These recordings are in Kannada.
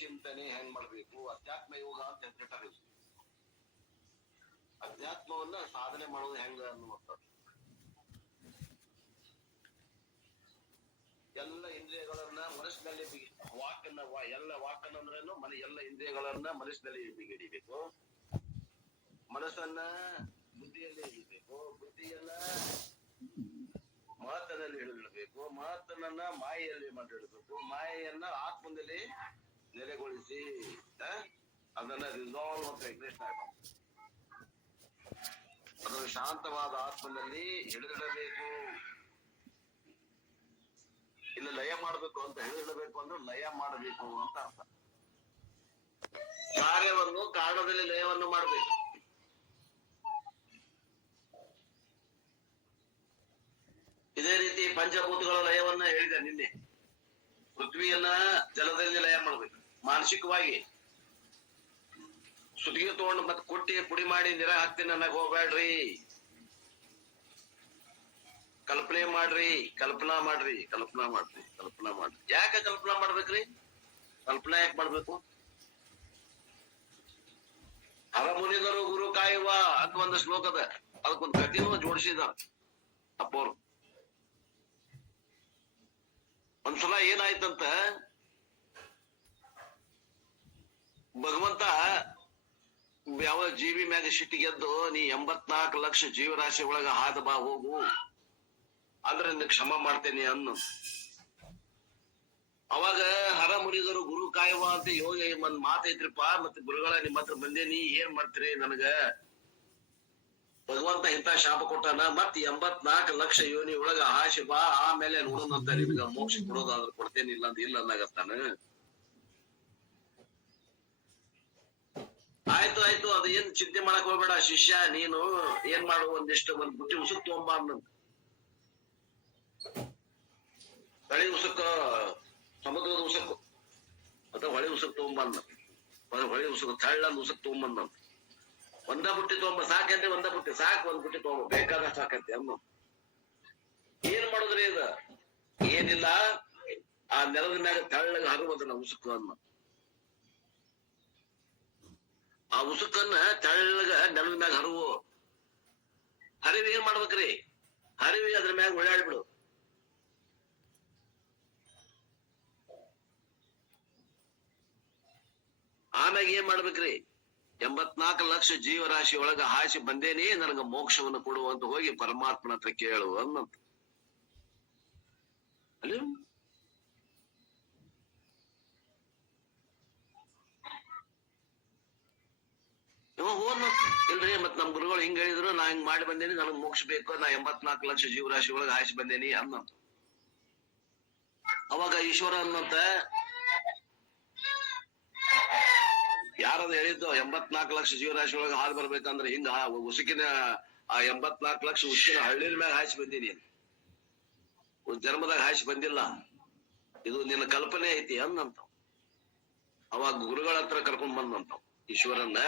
ಚಿಂತನೆ ಹೆಂಗ್ ಮಾಡ್ಬೇಕು, ಅಧ್ಯಾತ್ಮ ಯೋಗ ಅಂತ ಹೆಸರಿಟ್ಟಾರೆ. ಅಧ್ಯಾತ್ಮವನ್ನ ಸಾಧನೆ ಮಾಡೋದು ಹೆಂಗ ಅನ್ನುವಂಥದ್ದು. ಎಲ್ಲ ಇಂದ್ರಿಯಗಳನ್ನ ಮನಸ್ಸಿನಲ್ಲಿ ವಾಕನ್ನ ಎಲ್ಲ ವಾಕನ್ನ ಅಂದ್ರೇನು ಎಲ್ಲ ಇಂದ್ರಿಯಗಳನ್ನ ಮನಸ್ಸಿನಲ್ಲಿ ಬಿಗಿಡಿಬೇಕು, ಮನಸ್ಸನ್ನ ಬುದ್ಧಿಯಲ್ಲಿ ಹಿಡಿಬೇಕು, ಬುದ್ಧಿಯನ್ನ ಮಹತ್ತನಲ್ಲಿ ಹಿಡಿದಿಡಬೇಕು, ಮಹತ್ತನನ್ನ ಮಾಯೆಯಲ್ಲಿ ಮಾಡಿಡಬೇಕು, ಮಾಯೆಯನ್ನ ಆತ್ಮದಲ್ಲಿ ನೆಲೆಗೊಳಿಸಿ ಅದನ್ನ ರಿಸಾಲ್ವ್ ಅಂತ ಎಗ್ನೆಸ್ಟ್ ಆಗಬೇಕು. ಅದನ್ನು ಶಾಂತವಾದ ಆತ್ಮನಲ್ಲಿ ಹಿಡಿದಿಡಬೇಕು. ಇಲ್ಲಿ ಲಯ ಮಾಡಬೇಕು ಅಂತ ಹಿಡಿದಿಡಬೇಕು ಅಂದ್ರೆ ಲಯ ಮಾಡಬೇಕು ಅಂತ ಅರ್ಥ. ಕಾರ್ಯವನ್ನು ಕಾರಣದಲ್ಲಿ ಲಯವನ್ನು ಮಾಡಬೇಕು. ಇದೇ ರೀತಿ ಪಂಚಭೂತಗಳ ಲಯವನ್ನ ಹೇಳಿದೆ ನಿನ್ನೆ. ಪೃಥ್ವಿಯನ್ನ ಜಲದಲ್ಲಿ ಲಯ ಮಾಡ್ಬೇಕು. ಮಾನಸಿಕವಾಗಿ ಸುದಿಗೆ ತಗೊಂಡು ಮತ್ತೆ ಕೊಟ್ಟಿ ಪುಡಿ ಮಾಡಿ ನೀರ ಹಾಕ್ತೀನಿ ಅನ್ನಕ್ ಹೋಗ್ಬೇಡ್ರಿ. ಕಲ್ಪನೆ ಮಾಡ್ರಿ, ಕಲ್ಪನಾ ಮಾಡ್ರಿ, ಕಲ್ಪನಾ ಮಾಡ್ರಿ, ಕಲ್ಪನಾ ಮಾಡ್ರಿ. ಯಾಕೆ ಕಲ್ಪನಾ ಮಾಡ್ಬೇಕ್ರಿ? ಕಲ್ಪನಾ ಯಾಕೆ ಮಾಡ್ಬೇಕು? ಹರಮುನಿದರು ಗುರು ಕಾಯುವ ಅಂತ ಒಂದು ಶ್ಲೋಕದ, ಅದಕ್ಕೊಂದು ಕಥೆನೂ ಜೋಡಿಸಿದ ಅಪ್ಪವ್ರು. ಒಂದ್ಸಲ ಏನಾಯ್ತಂತ, ಭಗವಂತ ಯಾವ ಜೀವಿ ಮ್ಯಾಗ ಸಿಟ್ಟಿಗೆದ್ದು ನೀ 84 ಲಕ್ಷ ಜೀವರಾಶಿ ಒಳಗ ಹಾದ ಬಾ ಹೋಗು, ಅಂದ್ರೆ ನಿನ್ನ ಕ್ಷಮ ಮಾಡ್ತೇನೆ ಅನ್ನು. ಅವಾಗ ಹರ ಮುನಿದರು ಗುರು ಕಾಯುವ ಅಂತ ಯೋಗ ಒಂದ್ ಮಾತೈತ್ರಿಪಾ, ಮತ್ತೆ ಗುರುಗಳ ನಿಮ್ಮ ಹತ್ರ ಬಂದೇನಿ, ಏನ್ ಮಾಡ್ತೀರಿ ನನಗ? ಭಗವಂತ ಇಂತ ಶಾಪ ಕೊಟ್ಟಾನ, ಮತ್ 84 ಲಕ್ಷ ಯೋನಿ ಒಳಗ ಹಾಶಿ ಬಾ, ಆಮೇಲೆ ನೋಡೋಣಂತ, ನಿಮ್ಗ ಮೋಕ್ಷ ಕೊಡೋದಾದ್ರೆ ಕೊಡ್ತೇನೆ, ಇಲ್ಲ ಅಂತ ಇಲ್ಲ ಅನ್ನಾಗತ್ತಾನ. ಆಯ್ತು ಆಯ್ತು, ಅದ ಏನ್ ಚಿಂತೆ ಮಾಡಕ್ ಹೋಗ್ಬೇಡ ಶಿಷ್ಯ, ನೀನು ಏನ್ ಮಾಡು, ಒಂದ್ ಬುಟ್ಟಿ ಉಸುಕ್ ತಗೊಂಬ ಅನ್ನಂತ. ಹೊಳಿ ಉಸುಕ, ಸಮುದ್ರದ ಉಸುಕು ಅಥವಾ ಹೊಳಿ ಉಸುಕ್ ತಗೊಂಬಂದ, ಹೊಳಿ ಉಸುಕ ತಳ್ಳಂದ್ ಉಸುಕ್ ತಗೊಂಬಂದ. ಒಂದ ಬುಟ್ಟಿ ತಗೊಂಬ ಸಾಕಂತೆ, ಒಂದ ಬುಟ್ಟಿ ಸಾಕು, ಒಂದ್ ಬುಟ್ಟಿ ತಗೊಂಬ ಬೇಕಾದ ಸಾಕಂತೆ ಅಮ್ಮ. ಏನ್ ಮಾಡುದ್ರಿ ಇದ? ಏನಿಲ್ಲ, ಆ ನೆಲದ ಮ್ಯಾಗ ತಳ್ಳಗ ಹರುವುದನ್ನ ಉಸುಕು ಅನ್ನ. ಆ ಉಸುಕನ್ನ ತೆಳ್ಳಗ ನೆಲದ ಮ್ಯಾಗ ಹರಿವು. ಹರಿವಿ ಏನ್ ಮಾಡ್ಬೇಕ್ರಿ? ಹರಿವಿ ಅದ್ರ ಮ್ಯಾಗ ಓಡಾಡ್ಬಿಡು. ಆಮ್ಯಾಗ ಏನ್ ಮಾಡ್ಬೇಕ್ರಿ? 84 ಲಕ್ಷ ಜೀವರಾಶಿ ಒಳಗ ಹಾಸಿ ಬಂದೇನಿ, ನನಗ ಮೋಕ್ಷವನ್ನು ಕೊಡುವಂತ ಹೋಗಿ ಪರಮಾತ್ಮನ ಹತ್ರ ಕೇಳು ಅನ್ನಂತ. ಅಲ್ಲಿ ಹೋದ ಇಲ್ರಿ, ಮತ್ ನಮ್ ಗುರುಗಳು ಹಿಂಗ್ ಹೇಳಿದ್ರು, ನಾ ಹಿಂಗ್ ಮಾಡಿ ಬಂದೇನಿ, ನನಗ್ ಮೋಕ್ಷ ಬೇಕು, ನಾ 84 ಲಕ್ಷ ಜೀವರಾಶಿ ಒಳಗ ಹಾಸಿ ಬಂದೇನಿ ಅನ್ನಂತ. ಅವಾಗ ಈಶ್ವರ ಅನ್ನಂತ, ಯಾರದ ಹೇಳಿದ್ದು 84 ಲಕ್ಷ ಜೀವರಾಶಿ ಒಳಗ ಹಾದು ಬರ್ಬೇಕಂದ್ರೆ ಹಿಂಗ ಉಸುಕಿನ ಆ 84 ಲಕ್ಷ ಉಸುಕಿನ ಹಳ್ಳಿನ ಮ್ಯಾಗ ಹಾಸಿ ಬಂದೀನಿ, ಜನ್ಮದಾಗ ಹಾಸಿ ಬಂದಿಲ್ಲ, ಇದು ನಿನ್ನ ಕಲ್ಪನೆ ಐತಿ ಅನ್ನಂತ. ಅವಾಗ ಗುರುಗಳ ಹತ್ರ ಕರ್ಕೊಂಡ್ ಬಂದಂತ ಈಶ್ವರನ್ನ.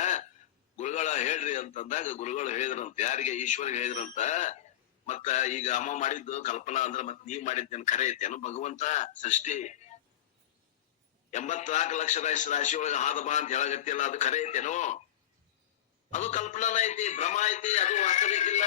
ಗುರುಗಳ ಹೇಳ್ರಿ ಅಂತಂದಾಗ ಗುರುಗಳು ಹೇಳಿದ್ರಂತ. ಯಾರಿಗೆ? ಈಶ್ವರಿಗೆ ಹೇಳಿದ್ರಂತ. ಮತ್ತ ಈಗ ಅಮ್ಮ ಮಾಡಿದ್ದು ಕಲ್ಪನಾ ಅಂದ್ರ ಮತ್ ನೀವ್ ಮಾಡಿದ್ದೇನು ಖರೆ ಐತೇನು? ಭಗವಂತ ಸೃಷ್ಟಿ 84 ಲಕ್ಷ ರಾಶಿ ಒಳಗ ಹಾದ ಬಾ ಅಂತ ಹೇಳಗತ್ತಿಲ್ಲ, ಅದು ಖರೆ ಐತೇನು? ಅದು ಕಲ್ಪನಾನ ಐತಿ, ಭ್ರಮ ಐತಿ, ಅದು ವಾಸ್ತವಿಕಿಲ್ಲ.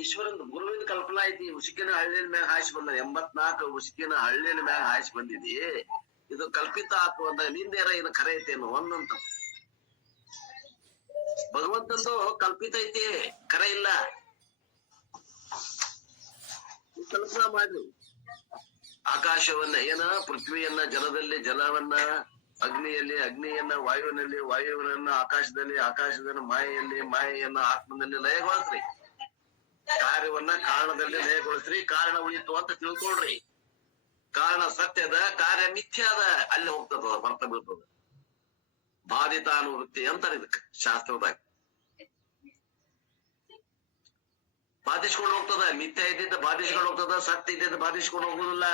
ಈಶ್ವರನ್ ಗುರುವಿನ ಕಲ್ಪನಾ ಐತಿ. ಉಸುಕಿನ ಹಳ್ಳಿನ ಮ್ಯಾಗ ಹಾಸಿ ಬಂದ 84 ಉಸುಕಿನ ಹಳ್ಳಿನ ಮ್ಯಾಗ ಹಾಸಿ ಬಂದಿದಿ, ಇದು ಕಲ್ಪಿತ ಆತು ಅಂದಾಗ ನಿಂದೇರ ಏನು ಖರೆ ಐತೇನು ಒಂದಂತ. ಭಗವಂತಂದು ಕಲ್ಪಿತ ಐತಿ, ಖರೆ ಇಲ್ಲ. ಕಲ್ಪನಾ ಮಾಡ್ರಿ. ಆಕಾಶವನ್ನ ಏನ, ಪೃಥ್ವಿಯನ್ನ ಜಲದಲ್ಲಿ, ಜಲವನ್ನ ಅಗ್ನಿಯಲ್ಲಿ, ಅಗ್ನಿಯನ್ನ ವಾಯುವಿನಲ್ಲಿ, ವಾಯುವನ್ನ ಆಕಾಶದಲ್ಲಿ, ಆಕಾಶದನ್ನ ಮಾಯೆಯಲ್ಲಿ, ಮಾಯೆಯನ್ನ ಆತ್ಮದಲ್ಲಿ ಲಯಗೊಳಿಸ್ರಿ. ಕಾರ್ಯವನ್ನ ಕಾರಣದಲ್ಲಿ ಲಯಗೊಳಿಸ್ರಿ, ಕಾರಣ ಉಳಿತು ಅಂತ ತಿಳ್ಕೊಳ್ರಿ. ಕಾರಣ ಸತ್ಯದ, ಕಾರ್ಯ ಮಿಥ್ಯಾದ, ಅಲ್ಲಿ ಹೋಗ್ತದ, ಬರ್ತ ಬೀಳ್ತದ. ಬಾಧಿತಾನುವೃತ್ತಿ ಅಂತಾರೆ ಇದಕ್ಕೆ ಶಾಸ್ತ್ರದಾಗ. ಬಾಧಿಸ್ಕೊಂಡು ಹೋಗ್ತದ, ಮಿಥ್ಯ ಇದ್ದಿದ್ದ ಬಾಧಿಸ್ಕೊಂಡು ಹೋಗ್ತದ, ಸತ್ಯ ಇದ್ದಿದ್ದ ಬಾಧಿಸ್ಕೊಂಡು ಹೋಗುದಿಲ್ಲ.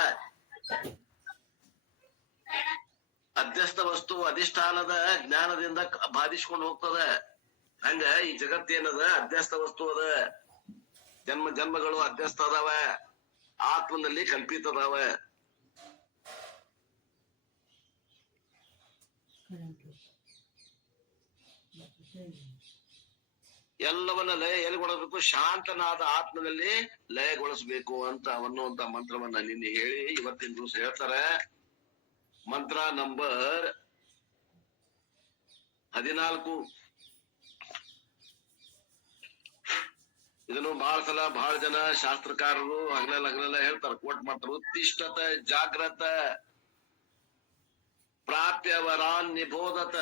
ಅಧ್ಯಸ್ಥ ವಸ್ತು ಅಧಿಷ್ಠಾನದ ಜ್ಞಾನದಿಂದ ಬಾಧಿಸ್ಕೊಂಡು ಹೋಗ್ತದ. ಹಂಗ ಈ ಜಗತ್ತೇನದ ಅಧ್ಯಸ್ಥ ವಸ್ತು ಅದ. ಜನ್ಮ ಜನ್ಮಗಳು ಅಧ್ಯಸ್ಥ ಅದಾವ, ಆತ್ಮನಲ್ಲಿ ಕಲ್ಪಿತ ಅದಾವ. ಎಲ್ಲವನ್ನ ಲಯ ಎಲ್ಲಿಗೊಳಿಸ್ಬೇಕು? ಶಾಂತನಾದ ಆತ್ಮನಲ್ಲಿ ಲಯಗೊಳಿಸ್ಬೇಕು ಅಂತ ಅನ್ನುವಂತ ಮಂತ್ರವನ್ನ ನಿನ್ನೆ ಹೇಳಿ ಇವತ್ತಿನ ದಿವಸ ಹೇಳ್ತಾರೆ. ಮಂತ್ರ ನಂಬರ್ 14. ಇದನ್ನು ಬಹಳ ಸಲ ಬಹಳ ಜನ ಶಾಸ್ತ್ರಕಾರರು ಹಗಲೆಲ್ಲ ಹೇಳ್ತಾರೆ, ಕೋಟ್ ಮಾಡ್ತಾರೆ. ಉತ್ತಿಷ್ಠತ ಜಾಗ್ರತ ಪ್ರಾಪ್ಯವರಾನ್ ನಿಬೋಧತ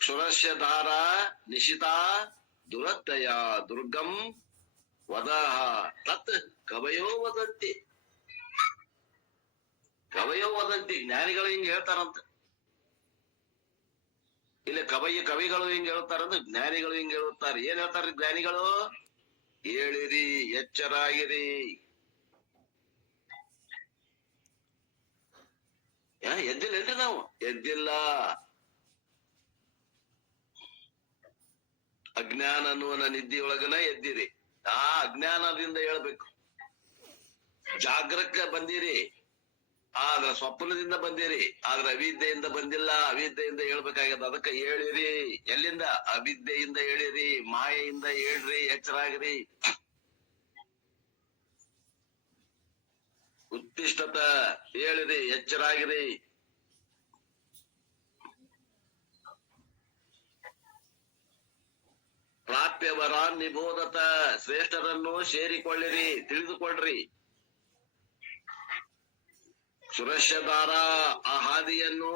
ಕ್ಷುರಸ್ಯ ಧಾರ ನಿಶಿತಾ ದುರತ್ತಯ ದುರ್ಗಂ ವದಹ ತತ್ ಕವಯೋ ವದಂತಿ. ಕವಯೋ ವದಂತಿ, ಜ್ಞಾನಿಗಳು ಹಿಂಗ್ ಹೇಳ್ತಾರಂತ. ಇಲ್ಲಿ ಕವಿಗಳು ಹಿಂಗ್ ಹೇಳ್ತಾರಂತ, ಜ್ಞಾನಿಗಳು ಹಿಂಗ್ ಹೇಳುತ್ತಾರೆ. ಏನ್ ಹೇಳ್ತಾರ ಜ್ಞಾನಿಗಳು? ಹೇಳಿರಿ, ಎಚ್ಚರಾಗಿರಿ. ಎದ್ದಿಲ್ಲೇನ್ರಿ ನಾವು? ಎದ್ದಿಲ್ಲ. ಅಜ್ಞಾನ ಅನ್ನುವ ನಿದ್ದೆಯೊಳಗನ ಎದ್ದಿರಿ. ಆ ಅಜ್ಞಾನದಿಂದ ಹೇಳ್ಬೇಕು. ಜಾಗ್ರಕ್ಕೆ ಬಂದಿರಿ, ಆದ್ರ ಸ್ವಪ್ನದಿಂದ ಬಂದಿರಿ, ಆದ್ರ ಅವಿದ್ಯೆಯಿಂದ ಬಂದಿಲ್ಲ. ಅವಿದ್ಯೆಯಿಂದ ಹೇಳ್ಬೇಕಾಗ್ಯದ. ಅದಕ್ಕೆ ಹೇಳಿರಿ. ಎಲ್ಲಿಂದ? ಅವಿದ್ಯೆಯಿಂದ ಹೇಳಿರಿ, ಮಾಯೆಯಿಂದ ಹೇಳ್ರಿ, ಎಚ್ಚರಾಗಿರಿ. ಉತ್ತಿಷ್ಠತ, ಹೇಳಿರಿ, ಎಚ್ಚರಾಗಿರಿ. ಪ್ರಾಪ್ಯವರಾನ್ ನಿಬೋಧತ, ಶ್ರೇಷ್ಠರನ್ನು ಸೇರಿಕೊಳ್ಳಿರಿ, ತಿಳಿದುಕೊಳ್ಳ್ರಿ. ಸುರಶ್ಯದಾರ, ಆ ಹಾದಿಯನ್ನು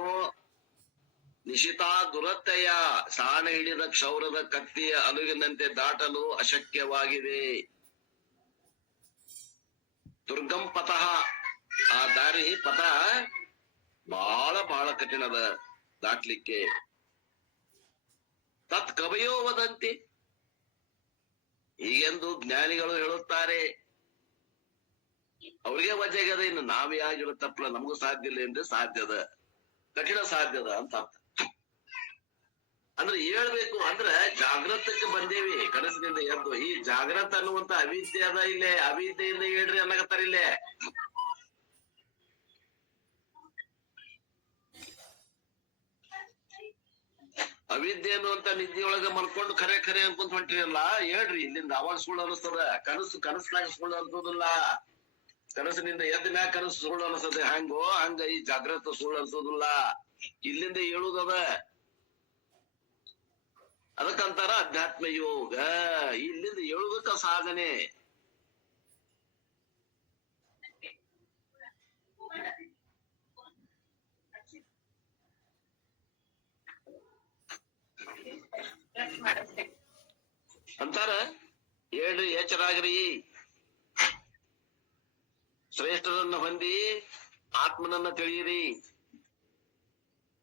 ನಿಶಿತಾ ದುರತ್ತೆಯ, ಸಾಣ ಹಿಡಿದ ಕ್ಷೌರದ ಕತ್ತಿಯ ಅಲುಗಿನಂತೆ ದಾಟಲು ಅಶಕ್ಯವಾಗಿದೆ. ದುರ್ಗಂ ಪಥಃ, ಆ ದಾರಿ ಪಥ ಬಹಳ ಕಠಿಣದ ದಾಟ್ಲಿಕ್ಕೆ. ತತ್ ಕವಯೋ ವದಂತಿ, ಹೀಗೆಂದು ಜ್ಞಾನಿಗಳು ಹೇಳುತ್ತಾರೆ. ಅವ್ರಿಗೆ ವಜೆಗದ. ಇನ್ನು ನಾವೇ ಆಗಿರೋ ತಪ್ಪಲ ನಮಗೂ ಸಾಧ್ಯ ಇಲ್ಲ ಅಂದ್ರೆ ಸಾಧ್ಯದ, ಕಠಿಣ ಸಾಧ್ಯದ ಅಂತ ಅರ್ಥ. ಅಂದ್ರೆ ಹೇಳ್ಬೇಕು ಅಂದ್ರೆ ಜಾಗೃತಕ್ಕೆ ಬಂದೇವಿ, ಕನಸಿನಿಂದ ಎದ್ದು. ಈ ಜಾಗೃತ ಅನ್ನುವಂತ ಅವಿದ್ಯೆ ಅದ. ಇಲ್ಲೇ ಅವಿದ್ಯೆಯಿಂದ ಹೇಳ್ರಿ ಅನ್ನಕತ್ತಾರ. ಇಲ್ಲೇ ಅವಿದ್ಯೆ ಅನ್ನುವಂತ ನಿದ್ದೆಯೊಳಗ ಮಲ್ಕೊಂಡು ಖರೆ ಅನ್ಕೊಂತ ಹೊಂಟಿರಲ್ಲ, ಹೇಳ್ರಿ ಇಲ್ಲಿಂದ. ಅವಾಗ ಸುಳ್ಳು ಅನಿಸ್ತದ. ಕನಸ್ನಾಗ ಸುಳ್ಳು ಅನ್ಸೋದಿಲ್ಲ. ಕನಸಿನಿಂದ ಎದ್ದ ಮ್ಯಾಗ ಕನಸು ಸುಳ್ಳು ಅನಿಸ್ತದೆ. ಹಂಗ ಈ ಜಾಗೃತ ಸುಳ್ಳು ಅನ್ಸೋದಿಲ್ಲ. ಇಲ್ಲಿಂದ ಹೇಳುದದ. ಅದಕ್ಕಂತಾರ ಅಧ್ಯಾತ್ಮ ಯೋಗ. ಇಲ್ಲಿಂದ ಹೇಳುದಕ್ಕ ಸಾಧನೆ. ಅಂತಾರ ಹೇಳ್ರಿ, ಎಚ್ಚರಾಗ್ರಿ. ಶ್ರೇಷ್ಠರನ್ನ ಹೊಂದಿ ಆತ್ಮನನ್ನ ತಿಳಿಯಿರಿ.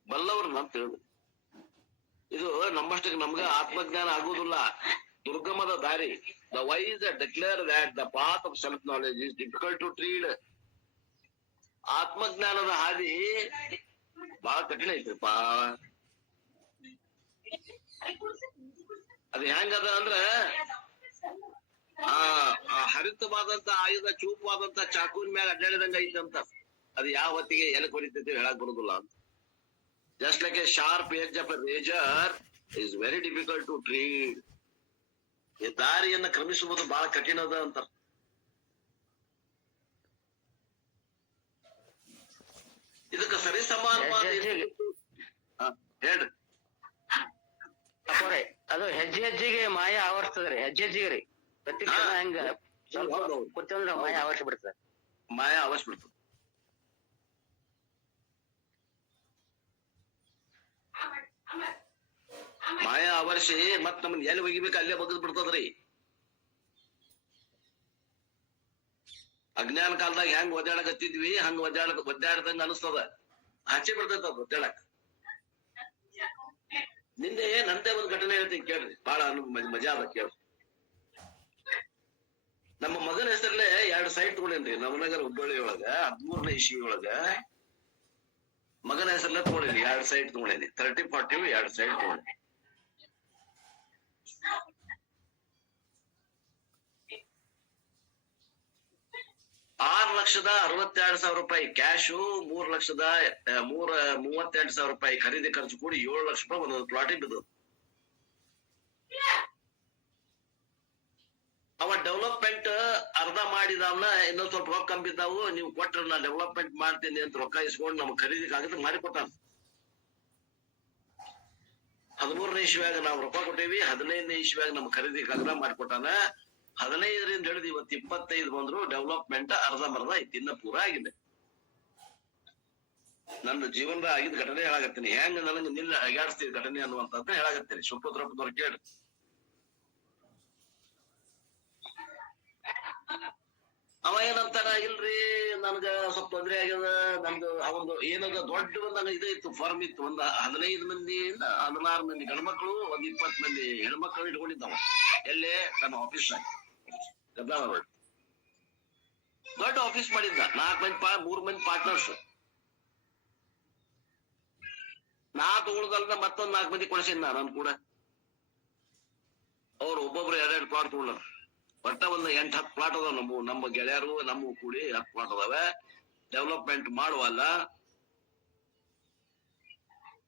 ಬಲ್ಲವ್ರನ್ನ ಅಂತ ಹೇಳುದು. ಇದು ನಮ್ಮಷ್ಟಕ್ಕೆ ನಮ್ಗ ಆತ್ಮಜ್ಞಾನ ಆಗುವುದಿಲ್ಲ. ದುರ್ಗಮದ ದಾರಿ. The wise declare that the path of self knowledge is difficult to tread. ಆತ್ಮಜ್ಞಾನದ ಹಾದಿ ಬಹಳ ಕಠಿಣ ಐತ್ರಿಪ್ಪ. ಅದು ಹೆಂಗದ ಅಂದ್ರ ಆ ಹರಿತವಾದಂತ ಆಯುಧ, ಚೂಪವಾದಂತ ಚಾಕುವಿನ ಮ್ಯಾಗ ಅಡ್ಡಾಡಿದಂಗ ಐತಂತ. ಅದು ಯಾವ ಹೊತ್ತಿಗೆ ಎಲ್ಲಿ ಕೊರಿತೈತಿ ಹೇಳಕ್ ಬರುದಿಲ್ಲ ಅಂತ. Just like a sharp edge of a razor is very difficult to tread. ಈ ದಾರಿಯನ್ನ ಕ್ರಮಿಸುವುದು ಬಹಳ ಕಠಿಣದ ಅಂತ. ಇದಕ್ಕೆ ಸರಿ ಸಮಾನವಾದ ಹೇಳ್ರಿ. ಅದು ಹೆಜ್ಜೆಗೆ ಮಾಯ ಆವರಿಸ್ತದ್ರಿ. ಹೆಜ್ಜೆಗೆ ರೀ ಪ್ರತಿ ಕ್ಷಣ ಹೆಂಗ ಸ್ವಲ್ಪ ಕೂತಂದ್ರ ಮಾಯ ಆವರಿಸಿ ಬಿಡ್ತದ. ಮಾಯ ಆವರಿಸಿ ಬಿಡ್ತದ. ಮಾಯ ಆವರಿಸಿ ಮತ್ ನಮ್ಮನ್ನ ಎಲ್ಲಿ ಒಗಿಬೇಕು ಅಲ್ಲೇ ಬಗ್ದ್ ಬಿಡ್ತದ್ರಿ. ಅಜ್ಞಾನ ಕಾಲದಾಗ ಹೆಂಗ್ ಒದ್ದಾಡಕತ್ತಿದ್ವಿ ಹಂಗ ಒದ್ದಾಡದಂಗ ಅನಿಸ್ತದ. ಆಚೆ ಬಿಡ್ತೈತ ಅದು ಒದ್ದಾಡಕ್. ನಿನ್ನೆ ನಂದೇ ಒಂದ್ ಘಟನೆ ಹೇಳ್ತೀನಿ ಕೇಳ್ರಿ, ಬಹಳ ಮಜಾ ಅದ ಕೇಳ್ರಿ. ನಮ್ಮ ಮಗನ ಹೆಸರಲ್ಲೇ 2 ಸೈಟ್ ತಗೊಂಡೇನ್ರಿ ನವನಗರ ಹುಬ್ಬಳ್ಳಿ ಒಳಗ 13ನೇ ಇಸ್ವಿ ಒಳಗ ಮಗನ ಹೆಸರಲ್ಲೇ ತಗೊಂಡೇನಿ 2 ಸೈಟ್ ತಗೊಂಡೇನಿ 30-40 2 ಸೈಟ್ ತಗೊಂಡೇನಿ. ₹6,62,000 ಕ್ಯಾಶು, 3,32,000 ಖರೀದಿ ಖರ್ಚು ಕೂಡಿ ₹7 ಲಕ್ಷ ಒಂದೊಂದು ಪ್ಲಾಟಿಗೆ ಬಿದ್ದು. ಅವ ಡೆವಲಪ್ಮೆಂಟ್ ಅರ್ಧ ಮಾಡಿದವನ ಇನ್ನೊಂದ್ ಸ್ವಲ್ಪ ರೊಕ್ಕ ಕಂಬಿದ್ದಾವು, ನೀವು ಕೊಟ್ರ ನಾ ಡೆವಲಪ್ಮೆಂಟ್ ಮಾಡ್ತೀನಿ ಅಂತ ರೊಕ್ಕ ಇಸ್ಕೊಂಡು ನಮ್ಗೆ ಖರೀದಿಗೆ ಆಗತ್ತೆ ಮಾಡಿಕೊಟ್ಟಾನ. 13ನೇ ಇಸ್ವಿಯಾಗ ನಾವು ರೊಕ್ಕ ಕೊಟ್ಟೇವಿ, 15ನೇ ಇಸ್ವಿಯಾಗ ನಮ್ ಖರೀದಿಗೆ ಆಗದ ಮಾಡಿಕೊಟ್ಟಾನ. 15ರಿಂದ ಹಿಡಿದು ಇವತ್ತು 25 ಬಂದ್ರು ಡೆವಲಪ್ಮೆಂಟ್ ಅರ್ಧಂಬರ್ಧ ಐತಿ, ಇನ್ನ ಪೂರ ಆಗಿದೆ. ನನ್ನ ಜೀವನದ ಆಗಿದ್ದ ಘಟನೆ ಹೇಳಾಗತ್ತೀನಿ, ಹೆಂಗ ನನಗೆ ನಿಲ್ಲ ಅಗಾಡಿಸ್ತಿದ್ ಘಟನೆ ಅನ್ನುವಂಥದ್ದು ಹೇಳಾಗತ್ತೀನಿ. ಸುಪುತ್ರಪ್ಪನವ್ರು ಕೇಳಿ. ಅವ ಏನಂತಾರ, ಇಲ್ರಿ ನನ್ಗ ಸ್ವಲ್ಪ ತೊಂದ್ರೆ ಆಗ್ಯದ, ನಮ್ದು ಅವಂದು ಏನದ ದೊಡ್ಡ ಒಂದ್ ಇದು ಇತ್ತು, ಫಾರ್ಮ್ ಇತ್ತು. ಒಂದ್ 15 ಮಂದಿಯಿಂದ 16 ಮಂದಿ ಗಂಡ್ಮಕ್ಳು, 20 ಮಂದಿ ಹೆಣ್ಮಕ್ಳು ಇಟ್ಕೊಂಡಿದ್ದಾವ. ಎಲ್ಲೇ ನಮ್ಮ ಆಫೀಸ್ ದೊಡ್ಡ ಆಫೀಸ್ ಮಾಡಿದ್ದ. 3 ಮಂದಿ ಪಾರ್ಟ್ನರ್ಸ್. ನಾ ತಗೊಳ್ದಲ್ದ ಮತ್ತೊಂದ್ 4 ಮಂದಿ ಕೊಡ್ಸೀನಿ ನನ್ ಕೂಡ. ಅವ್ರು ಒಬ್ಬೊಬ್ರು 2-2 ಪ್ಲಾಟ್ ತಗೊಂಡ್ರ. ಒಟ್ಟ ಒಂದ್ 8-10 ಪ್ಲಾಟ್ ಅದಾವ. ನಮ್ಮ ಗೆಳೆಯರು ನಮ್ಮ ಕೂಡಿ 10 ಪ್ಲಾಟ್ ಅದಾವೆ. ಡೆವಲಪ್ಮೆಂಟ್ ಮಾಡುವಲ್ಲ,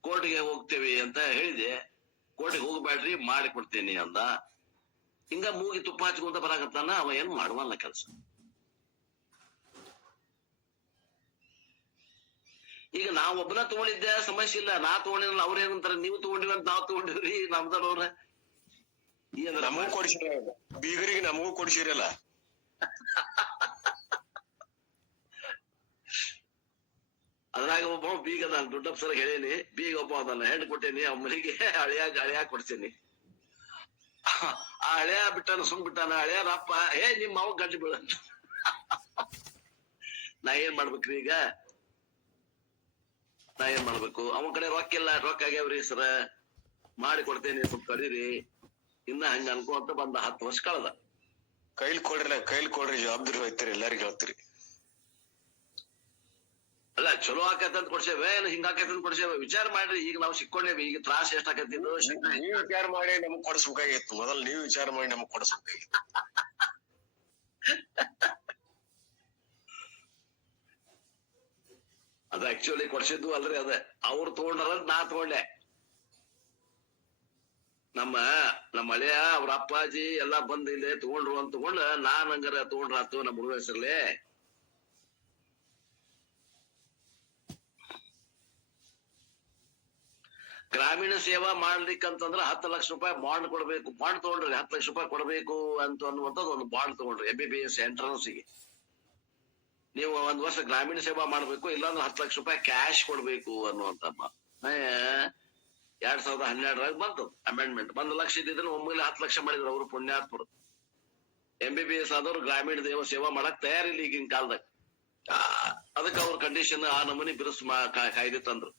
ಕೋರ್ಟ್ಗೆ ಹೋಗ್ತೇವಿ ಅಂತ ಹೇಳಿದೆ. ಕೋರ್ಟ್ಗೆ ಹೋಗ್ಬೇಡ್ರಿ ಮಾಡಿ ಕೊಡ್ತೇನಿ ಅಂದ. ಹಿಂಗ ಮೂಗಿ ತುಪ್ಪ ಹಚ್ಕೊಂತ ಬರಾಕತ್ತಾನ. ಅವ ಏನ್ ಮಾಡುವಲ್ಲ ಕೆಲಸ. ಈಗ ನಾವ್ ಒಬ್ಬನ ತಗೊಂಡಿದ್ದೆ ಸಮಸ್ಯೆ ಇಲ್ಲ, ನಾ ತಗೊಂಡಿಲ್ಲ. ಅವ್ರ ಏನಂತಾರ, ನೀವು ತಗೊಂಡಿವಿ ಅಂತ ನಾವ್ ತಗೊಂಡಿವ್ರಿ ನಮ್ದವ್ರ. ನಮಗೂ ಕೊಡ್ಸಿರ, ಬೀಗರಿಗೆ ನಮಗೂ ಕೊಡ್ಸಿರಲ್ಲ. ಅದ್ರಾಗ ಒಬ್ಬ ಬೀಗ ಅದಾನ, ದೊಡ್ಡಪ್ಪ ಸರ್ ಹೇಳೇನಿ. ಬೀಗ ಒಬ್ಬ ಅದಾನ, ಹೆಣ್ಣು ಕೊಟ್ಟೇನಿ. ಅಮ್ಮನಿಗೆ ಹಳೆಯ ಕೊಡ್ಸೇನಿ. ಆ ಹಳೆಯ ಬಿಟ್ಟಾನ, ಸುಮ್ ಬಿಟ್ಟಾನ. ಹಳೆಯರ ಅಪ್ಪ ನಿಮ್ಮ ಅವ ಗಂಟು ಬೀಳ. ನಾ ಏನ್ ಮಾಡ್ಬೇಕ್ರಿ ಈಗ? ನಾ ಏನ್ ಮಾಡ್ಬೇಕು? ಅವನ ಕಡೆ ರೊಕ್ಕ ಇಲ್ಲ, ರೊಕ್ಕ ಆಗ್ಯಾವ್ರಿ ಸರ, ಮಾಡಿ ಕೊಡ್ತೇನೆ ಸ್ವಲ್ಪ ಕರೀರಿ. ಇನ್ನ ಹಂಗ ಅನ್ಕೊಂತ ಬಂದ 10 ವರ್ಷ ಕಳೆದ. ಕೈಲಿ ಕೊಡ್ರಿ ಜವಾಬ್ದಾರಿ ಹೋಯ್ತಿರಿ, ಎಲ್ಲಾರಿಗೂ ಹೇಳ್ತೀರಿ. ಅಲ್ಲ ಚಲೋ ಆಕೈತಂತ ಕೊಡ್ಸೇವೆ, ಹಿಂಗ ಆಕೈತಂತ ಕೊಡ್ಸೇವೆ. ವಿಚಾರ ಮಾಡ್ರಿ. ಈಗ ನಾವು ಸಿಕ್ಕೊಂಡೇವಿ, ಈಗ ತ್ರಾಸ ಎಷ್ಟ್ ಆಕೈತಿದ್ದು. ನೀವ್ ವಿಚಾರ ಮಾಡಿ ನಮಗ್ ಕೊಡಿಸ್ಬೇಕಾಗಿತ್ತು. ಮೊದಲು ನೀವ್ ವಿಚಾರ ಮಾಡಿ ನಮಗ್ ಕೊಡಿಸ್ಬೇಕಾಗಿತ್ತು. ಅದ ಆಕ್ಚುಲಿ ಕೊಡ್ಸಿದ್ದು ಅಲ್ರಿ. ಅದ ಅವ್ರು ತಗೊಂಡ್ರ ನಾ ತಗೊಂಡೆ. ನಮ್ಮ ಹಳೆಯ ಅವ್ರ ಅಪ್ಪಾಜಿ ಎಲ್ಲಾ ಬಂದ್ ಇಲ್ಲೇ ತಗೊಂಡ್ರು ಅಂತ ತಗೊಂಡ ನಾನ್ ಹಂಗಾರ ತಗೊಂಡ್ರ ಆತು ನಮ್ಮ ಹುಡುಗ ಹೆಸರ್ಲೆ. ಗ್ರಾಮೀಣ ಸೇವಾ ಮಾಡ್ಲಿಕ್ಕಂತಂದ್ರ ₹10 ಲಕ್ಷ ಬಾಂಡ್ ಕೊಡ್ಬೇಕು. ಬಾಂಡ್ ತಗೊಂಡ್ರಿ, ₹10 ಲಕ್ಷ ಕೊಡ್ಬೇಕು ಅಂತ ಅನ್ನುವಂಥದ್ದು ಒಂದು ಬಾಂಡ್ ತಗೊಂಡ್ರಿ. MBBS ಎಂಟ್ರನ್ಸ್ಗೆ ನೀವು 1 ವರ್ಷ ಗ್ರಾಮೀಣ ಸೇವಾ ಮಾಡ್ಬೇಕು, ಇಲ್ಲಾಂದ್ರೆ ₹10 ಲಕ್ಷ ಕ್ಯಾಶ್ ಕೊಡ್ಬೇಕು ಅನ್ನುವಂತ 2012ರಾಗ ಬಂತು ಅಮೆಂಡ್ಮೆಂಟ್. 1 ಲಕ್ಷ ಇದ್ದಿದ್ರೆ ಒಮ್ಮೆಲೆ 10 ಲಕ್ಷ ಮಾಡಿದ್ರು ಅವರು ಪುಣ್ಯಾತ್ಮರು. MBBS ಆದವ್ರು ಗ್ರಾಮೀಣ ಸೇವಾ ಮಾಡಕ್ ತಯಾರಿಲ್ಲ ಈಗಿನ ಕಾಲದಾಗ. ಅದಕ್ಕೆ ಅವ್ರ ಕಂಡೀಷನ್ ಆ ನಮೂನಿ ಬಿರುಸು ಕಾಯ್ದೆ ತಂದ್ರು.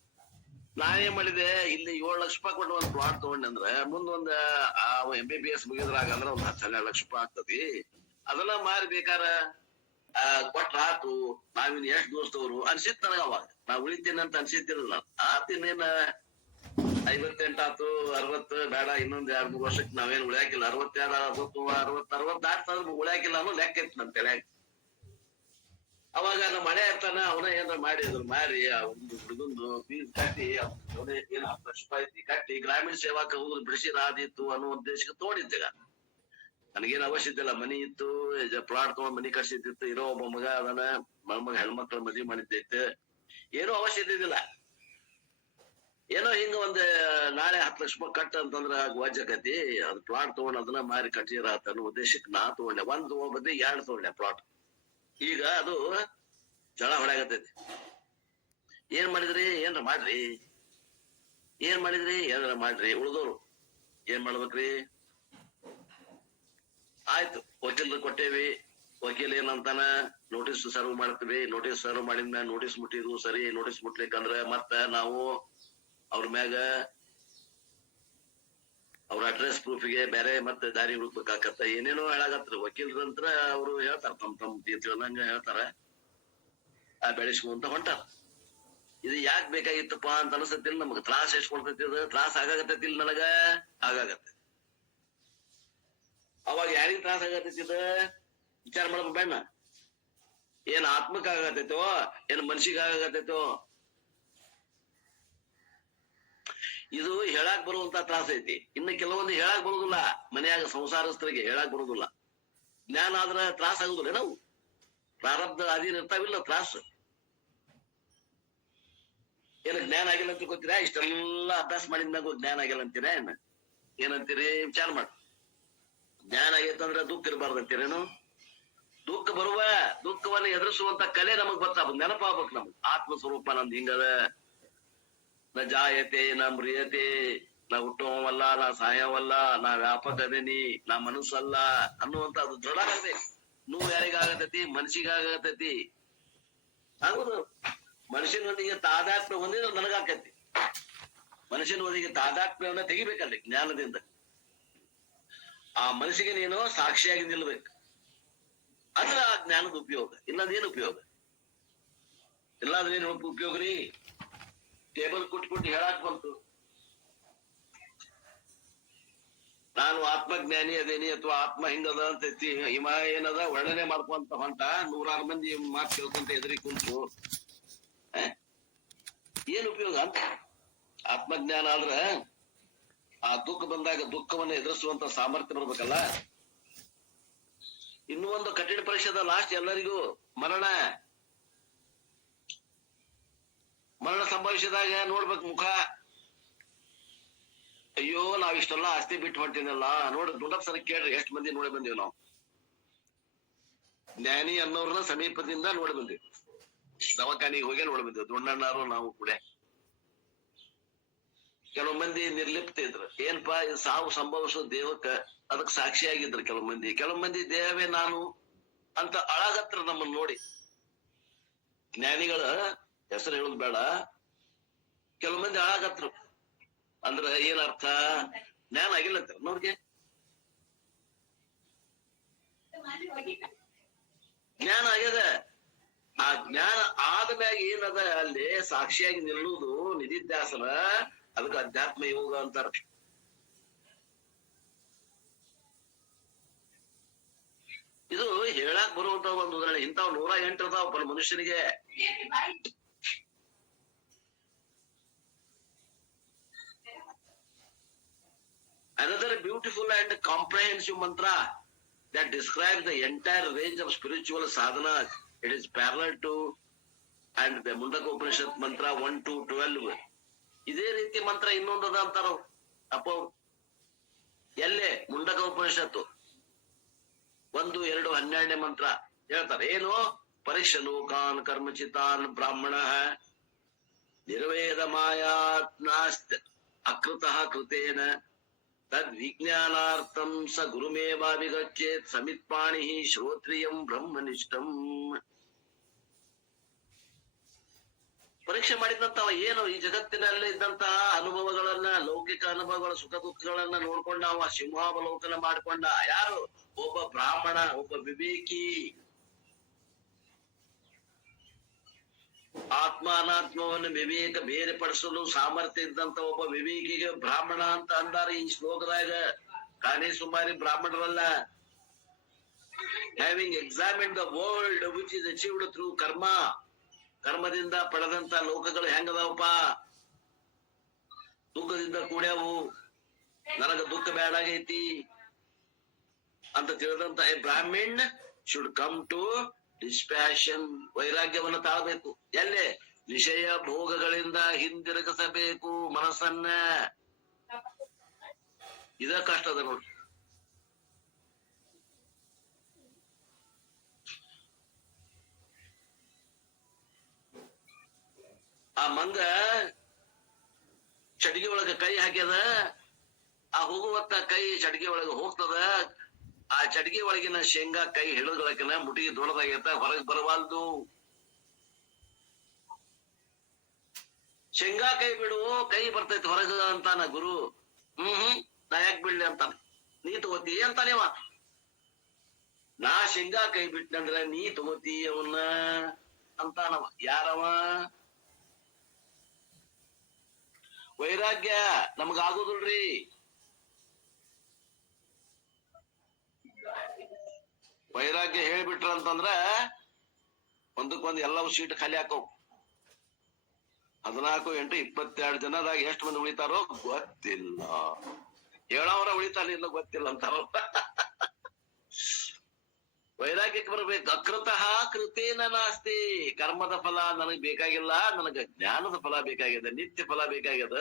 ನಾನೇನ್ ಮಾಡಿದೆ, ಇಲ್ಲಿ ₹7 ಲಕ್ಷ ಕೊಟ್ಟು ಒಂದ್ ಪ್ಲಾಟ್ ತಗೊಂಡೆ ಅಂದ್ರೆ ಮುಂದೊಂದ್ MBBS ಮುಗಿದ್ರಾಗ ಅಂದ್ರೆ ಒಂದ್ 10-12 ಲಕ್ಷ ಆಗ್ತದೆ. ಅದೆಲ್ಲ ಮಾರಿ ಬೇಕಾರ ಕೊಟ್ರ ಆತು. ನಾವಿನ್ ಎಷ್ಟ್ ದೋಸ್ತವ್ರು ಅನ್ಸಿತ್ ನನಗ. ಅವಾಗ ನಾ ಉಳಿತೇನೆ ಅಂತ ಅನ್ಸಿದ್ದಿಲ್ಲ. ಆತಿನೇನ 58 ಆತು, 60 ಬೇಡ, ಇನ್ನೊಂದ್ 2-3 ವರ್ಷಕ್ಕೆ ನಾವೇನ್ ಉಳಿಯಾಕಿಲ್ಲ. 62, 60 ಉಳಿಯಾಕಿಲ್ಲ ಅನ್ನೋ ಲೆಕ್ಕ ಇತ್ತು ನಮ್ ತಲೆಯಾಗ. ಅವಾಗ ನಮ್ಮ ಮಳೆ ಇರ್ತಾನ, ಅವನ ಏನಾರ ಮಾಡಿ ಅದ್ರ ಮಾರಿ ಒಂದು ಹುಡುಗಂದು ಫೀಸ್ ಕಟ್ಟಿ ಅವನೇ ಏನ್ ₹10 ಲಕ್ಷ ಕಟ್ಟಿ ಗ್ರಾಮೀಣ ಸೇವಾಕ ಹೋಗುದು ಬಿಡಿಸಿದ ಆದಿತ್ತು ಅನ್ನೋ ಉದ್ದೇಶಕ್ಕೆ ತೋಡಿದ್ದಾಗ ನನಗೇನ್ ಅವಶ್ಯಕ ಇಲ್ಲ. ಮನಿ ಇತ್ತು, ಪ್ಲಾಟ್ ತಗೊಂಡ್ ಮನಿ ಕಟ್ಸಿದ್ದಿತ್ತು. ಇರೋ ಒಬ್ಬ ಮಗ ಅದನ್ನ ಮೊಮ್ಮಗ ಹೆಣ್ಮಕ್ಳ ಮದ್ವಿ ಮಾಡಿದ್ದೈತೆ. ಏನೋ ಅವಶ್ಯಕ ಇದ್ದಿಲ್ಲ. ಏನೋ ಹಿಂಗ ಒಂದ್ ನಾಳೆ ₹10 ಲಕ್ಷ ಕಟ್ಟ ಅಂತಂದ್ರ ವಾಜ್ಯಕತಿ. ಅದ್ ಪ್ಲಾಟ್ ತಗೊಂಡ್ ಅದನ್ನ ಮಾರಿ ಕಟ್ಟಿರಾತ ಅನ್ನೋ ಉದ್ದೇಶಕ್ಕೆ ನಾ ತಗೊಂಡೆ. 1 ಬದ್ಲಿ 2 ತಗೊಂಡೆ ಪ್ಲಾಟ್. ಈಗ ಅದು ಜಳ ಹೊಡಾಗತೈತಿ. ಏನ್ ಮಾಡಿದ್ರಿ? ಏನಾರ ಮಾಡ್ರಿ. ಉಳ್ದೋರು ಏನ್ ಮಾಡ್ಬೇಕ್ರಿ? ಆಯ್ತು, ವಕೀಲರು ಕೊಟ್ಟೇವಿ. ವಕೀಲ ಏನಂತಾನ, ನೋಟಿಸ್ ಸರ್ವ್ ಮಾಡ್ತೀವಿ. ನೋಟಿಸ್ ಸರ್ವ್ ಮಾಡಿದ್ಮ್ಯಾಗ ನೋಟಿಸ್ ಮುಟ್ಟಿದ್ವು ಸರಿ. ನೋಟಿಸ್ ಮುಟ್ಲಿಕ್ಕಂದ್ರ ಮತ್ತ ನಾವು ಅವ್ರ ಮ್ಯಾಗ ಅವ್ರ ಅಡ್ರೆಸ್ ಪ್ರೂಫ್ಗೆ ಬೇರೆ ಮತ್ತೆ ದಾರಿ ಹುಡುಕ್ಬೇಕಾಗತ್ತ, ಏನೇನೋ ಹೇಳಾಗತ್ರ. ವಕೀಲರಂತ್ರ ಅವ್ರು ಹೇಳ್ತಾರ, ತಮ್ ತಿಳಿದಂಗ ಹೇಳ್ತಾರ, ಆ ಬೆಳೆಸ್ಕೊಂತ ಹೊಂಟಾರ. ಇದು ಯಾಕೆ ಬೇಕಾಗಿತ್ತಪ್ಪ ಅಂತ ಅನ್ಸತ್ತಿಲ್ಲ ನಮಗ್. ತ್ರಾಸ ಎಷ್ಟ್ ಕೊಡ್ತೈತಿ, ಅದು ತ್ರಾಸ ಆಗಾಗತ್ತೈತಿಲ್ ನನಗ, ಆಗಾಗತ್ತೆ. ಅವಾಗ ಯಾರಿಗ್ ತ್ರಾಸ ಆಗತೈತಿದ ವಿಚಾರ ಮಾಡ್ಬೇಕು ಬೇಡ. ಏನ್ ಆತ್ಮಕ್ ಆಗತೈತೋ, ಏನ್ ಮನ್ಸಿಗೆ ಆಗತೈತೋ? ಇದು ಹೇಳಾಕ್ ಬರುವಂತ ತ್ರಾಸ ಐತಿ. ಇನ್ನು ಕೆಲವೊಂದು ಹೇಳಾಕ್ ಬರುದಿಲ್ಲ, ಮನ್ಯಾಗ ಸಂಸಾರಸ್ಥರಿಗೆ ಹೇಳಾಕ್ ಬರುದಿಲ್ಲ. ಜ್ಞಾನ ಆದ್ರ ತ್ರಾಸ ಆಗುದಿಲ್ಲ. ನಾವು ಪ್ರಾರಬ್ಧ ಅಧೀನ ಇರ್ತಾವಿಲ್ಲ ತ್ರಾಸ. ಏನ ಜ್ಞಾನ ಆಗಿಲ್ಲ ಅಂತ ತಿಳ್ಕೊತೀರಾ? ಇಷ್ಟೆಲ್ಲ ಅಭ್ಯಾಸ ಮಾಡಿದ್ಮ್ಯಾಗ ಜ್ಞಾನ ಆಗಿಲ್ಲ ಅಂತೀರಾ? ಏನಂತೀರಿ? ವಿಚಾರ ಮಾಡಿ. ಜ್ಞಾನ ಆಗೈತಂದ್ರ ದುಃಖ ಇರಬಾರ್ದು ಅಂತೀರೇನು? ದುಃಖ ಬರುವ ದುಃಖವನ್ನ ಎದುರಿಸುವಂತ ಕಲೆ ನಮಗ್ ಗೊತ್ತಾಗ, ನೆನಪಾಗ್ಬೇಕು ನಮಗ್. ಆತ್ಮ ಸ್ವರೂಪ ನಂದು ಹಿಂಗದ. ನ ಜಾಯತೆ ನ ಮ್ರಿಯತೆ, ನಾ ಹುಟ್ಟುವಲ್ಲ, ನಾ ಸಾಯವಲ್ಲ, ನಾ ವ್ಯಾಪಕ ಅದೇನಿ, ನಾ ಮನಸ್ಸಲ್ಲ ಅನ್ನುವಂತ ಅದು ದೃಢ ಆಗ್ಬೇಕು. ನೋವು ಯಾರಿಗಾಗತೈತಿ? ಮನಸ್ಸಿಗಾಗತೈತಿ. ಆಗುದು ಮನುಷ್ಯನೊಂದಿಗೆ ತಾದಾತ್ಮ್ಯ ಹೊಂದಿದ್ರೆ ನನಗಾಕತಿ. ಮನುಷ್ಯನೊಂದಿಗೆ ತಾದಾತ್ಮ್ಯವನ್ನ ತೆಗಿಬೇಕಲ್ರಿ ಜ್ಞಾನದಿಂದ. ಆ ಮನಸ್ಸಿಗೆ ನೀನು ಸಾಕ್ಷಿಯಾಗಿ ನಿಲ್ಬೇಕು. ಅದ್ರ ಆ ಜ್ಞಾನದ ಉಪಯೋಗ. ಇಲ್ಲದೇನು ಉಪಯೋಗ? ಇಲ್ಲಾದ್ರೆ ಏನು ಉಪಯೋಗ ರೀ? ಟೇಬಲ್ ಕೊಟ್ಟು ಹೇಳಾಕ್ ಬಂತು, ನಾನು ಆತ್ಮಜ್ಞಾನಿ ಅದೇನಿ ಅಥವಾ ಆತ್ಮ ಹಿಂಗದ ಅಂತ ಹಿಮ ಏನದ ವರ್ಣನೆ ಮಾಡ್ಕೊಂತ ಹೊಂಟ. 100 ಮಂದಿ ಮಾತು ಕೇಳ್ಕೊಂತ ಎದುರಿ ಕುಂತು ಏನ್ ಉಪಯೋಗ ಅಂತ? ಆತ್ಮಜ್ಞಾನ ಆದ್ರ ಆ ದುಃಖ ಬಂದಾಗ ದುಃಖವನ್ನ ಎದುರಿಸುವಂತ ಸಾಮರ್ಥ್ಯ ಬರ್ಬೇಕಲ್ಲ. ಇನ್ನೂ ಒಂದು ಕಠಿಣ ಪರೀಕ್ಷೆದ ಲಾಸ್ಟ್ ಎಲ್ಲರಿಗೂ ಮರಣ ಸಂಭವಿಸಿದಾಗ ನೋಡ್ಬೇಕು ಮುಖ. ಅಯ್ಯೋ ನಾವ್ ಇಷ್ಟೆಲ್ಲ ಆಸ್ತಿ ಬಿಟ್ಟು ಹೊಂಟಿನಲ್ಲ. ನೋಡಿ ದುಡ್ಡಪ್ ಸರ ಕೇಳ್ರಿ, ಎಷ್ಟ್ ಮಂದಿ ನೋಡಿ ಬಂದೀವಿ ನಾವು. ಜ್ಞಾನಿ ಅನ್ನೋರ್ನ ಸಮೀಪದಿಂದ ನೋಡಿ ಬಂದಿವಿ, ದವಾಖಾನಿಗೆ ಹೋಗಿ ನೋಡಿ ಬಂದಿವಿ. ದೊಡ್ಡಣ್ಣಾರು ನಾವು ಕೂಡ. ಕೆಲವು ಮಂದಿ ನಿರ್ಲಿಪ್ತ ಇದ್ರು. ಏನ್ಪಾ ಇದು ಸಾವು ಸಂಭವಿಸೋ ದೇವಕ್ಕ, ಅದಕ್ ಸಾಕ್ಷಿಯಾಗಿದ್ರು ಕೆಲವು ಮಂದಿ. ಕೆಲವು ಮಂದಿ ದೇಹವೇ ನಾನು ಅಂತ ಅಳಗತ್ರ ನಮ್ಮನ್ನ ನೋಡಿ. ಜ್ಞಾನಿಗಳ ಹೆಸರು ಹೇಳುದು ಬೇಡ, ಕೆಲವು ಮಂದಿ ಅಳಗತ್ರು. ಅಂದ್ರ ಏನರ್ಥ? ಜ್ಞಾನ ಆಗಿಲ್ಲಂತ ನೋಡ್ಗೆ. ಜ್ಞಾನ ಆಗ್ಯದ. ಆ ಜ್ಞಾನ ಆದ್ಮ್ಯಾಗ ಏನದ ಅಲ್ಲಿ ಸಾಕ್ಷಿಯಾಗಿ ನಿಲ್ಲುವುದು ನಿಧಿಧ್ಯಾಸನ. ಅದಕ್ಕೆ ಅಧ್ಯಾತ್ಮ ಯೋಗ ಅಂತಾರ. ಇದು ಹೇಳಾಕ್ ಬರುವಂತ ಒಂದು ಉದಾಹರಣೆ. ಇಂಥವ್ 108 ಅದಾವ ಮನುಷ್ಯನಿಗೆ. Another beautiful and comprehensive mantra that describes the entire range of spiritual sadhana. It is parallel to and the Mundaka Upanishad mantra 1 to 12. ಇದೇ ರೀತಿ ಮಂತ್ರ ಇನ್ನೊಂದದ ಅಂತಾರ ಅಪ್ಪ. ಎಲ್ಲೇ ಮುಂಡಕ ಉಪನಿಷತ್ತು 1, 2, 12ನೇ ಮಂತ್ರ ಹೇಳ್ತಾರೆ. ಏನು? ಪರೀಕ್ಷ ಲೋಕಾನ್ ಕರ್ಮಚಿತಾನ್ ಬ್ರಾಹ್ಮಣ ನಿರ್ವೇದ ಮಾಯಾತ್ನಾಸ್ತ್ ಅಕೃತಃ ಕೃತೇನ ತದ್ ವಿಜ್ಞಾನಾರ್ಥಂ ಸ ಗುರುಮೇವಾವಿಗಚ್ಚೇತ್ ಸಮಿತ್ಪಾಣಿ ಶ್ರೋತ್ರಿಯಂ ಬ್ರಹ್ಮನಿಷ್ಠಂ. ಪರೀಕ್ಷೆ ಮಾಡಿದಂತವ ಏನು ಈ ಜಗತ್ತಿನಲ್ಲಿ ಇದ್ದಂತಹ ಅನುಭವಗಳನ್ನ, ಲೌಕಿಕ ಅನುಭವಗಳ ಸುಖ ದುಃಖಗಳನ್ನ ನೋಡ್ಕೊಂಡ ಅವ ಸಿಂಹಾವಲೋಕನ ಮಾಡಿಕೊಂಡ. ಯಾರು? ಒಬ್ಬ ಬ್ರಾಹ್ಮಣ, ಒಬ್ಬ ವಿವೇಕಿ. ಆತ್ಮ ಅನಾತ್ಮವನ್ನು ವಿವೇಕ ಬೇರೆಪಡಿಸಲು ಸಾಮರ್ಥ್ಯ ಇದ್ದಂತ ಒಬ್ಬ ವಿವೇಕಿಗೆ ಬ್ರಾಹ್ಮಣ ಅಂತ ಅಂದಾರ ಈ ಶ್ಲೋಕದಾಗ. ಕಾನೇ ಸುಮಾರಿ ಬ್ರಾಹ್ಮಣರಲ್ಲ. Having examined the world which is achieved through karma. ಕರ್ಮದಿಂದ ಪಡೆದಂತ ಲೋಕಗಳು ಹೆಂಗದಾವಪ್ಪ? ದುಃಖದಿಂದ ಕೂಡ್ಯಾವು, ನನಗ ದುಃಖ ಬ್ಯಾಡಾಗೈತಿ ಅಂತ ತಿಳಿದಂತ a Brahmin should come to dispassion. ವೈರಾಗ್ಯವನ್ನ ತಾಳಬೇಕು. ಎಲ್ಲೇ? ವಿಷಯ ಭೋಗಗಳಿಂದ ಹಿಂದಿರುಗಿಸಬೇಕು ಮನಸ್ಸನ್ನ. ಇದ ಕಷ್ಟದ ನೋಡಿ. ಆ ಮಂಗ ಚಡ್ಗಿ ಒಳಗ ಕೈ ಹಾಕ್ಯದ. ಆ ಹೋಗುವತ್ತ ಕೈ ಚಡ್ಗಿ ಒಳಗ ಹೋಗ್ತದ. ಆ ಚಡ್ಗಿ ಒಳಗಿನ ಶೇಂಗಾ ಕೈ ಹಿಡಿದೊಳಗಿನ ಮುಟಿಗೆ ದೊಡ್ಡದಾಗೈತ, ಹೊರಗೆ ಬರವಾಲ್ದು. ಶೇಂಗಾ ಕೈ ಬಿಡು, ಕೈ ಬರ್ತೈತಿ ಹೊರಗ ಅಂತಾನ ಗುರು. ನಾ ಯಾಕೆ ಬಿಡ್ಲಿ ಅಂತಾನೆ. ನೀ ತಗೋತಿ ಅಂತಾನೇವ. ನಾ ಶೇಂಗಾ ಕೈ ಬಿಟ್ಟನಂದ್ರ ನೀ ತಗೋತಿ ಅವನ್ನ ಅಂತಾನವ. ಯಾರವ? ವೈರಾಗ್ಯ ನಮಗ ಆಗುದಿಲ್ರಿ. ವೈರಾಗ್ಯ ಹೇಳ್ಬಿಟ್ರ ಅಂತಂದ್ರ ಒಂದಕ್ಕೊಂದ್ ಎಲ್ಲವೂ ಸೀಟ್ ಖಾಲಿ ಹಾಕವ್. 14, 8, 22 ಜನದಾಗ ಎಷ್ಟು ಮಂದಿ ಉಳಿತಾರೋ ಗೊತ್ತಿಲ್ಲ. ಹೇಳವ್ರ ಉಳಿತಾನಿಲ್ಲ ಗೊತ್ತಿಲ್ಲ ಅಂತಾರ. ವೈರಾಗ್ಯಕ್ಕೆ ಬರ್ಬೇಕು. ಅಕೃತಃ ಕೃತೇನ ನಾಸ್ತಿ. ಕರ್ಮದ ಫಲ ನನಗ್ ಬೇಕಾಗಿಲ್ಲ, ನನಗ ಜ್ಞಾನದ ಫಲ ಬೇಕಾಗ್ಯದ, ನಿತ್ಯ ಫಲ ಬೇಕಾಗ್ಯದ.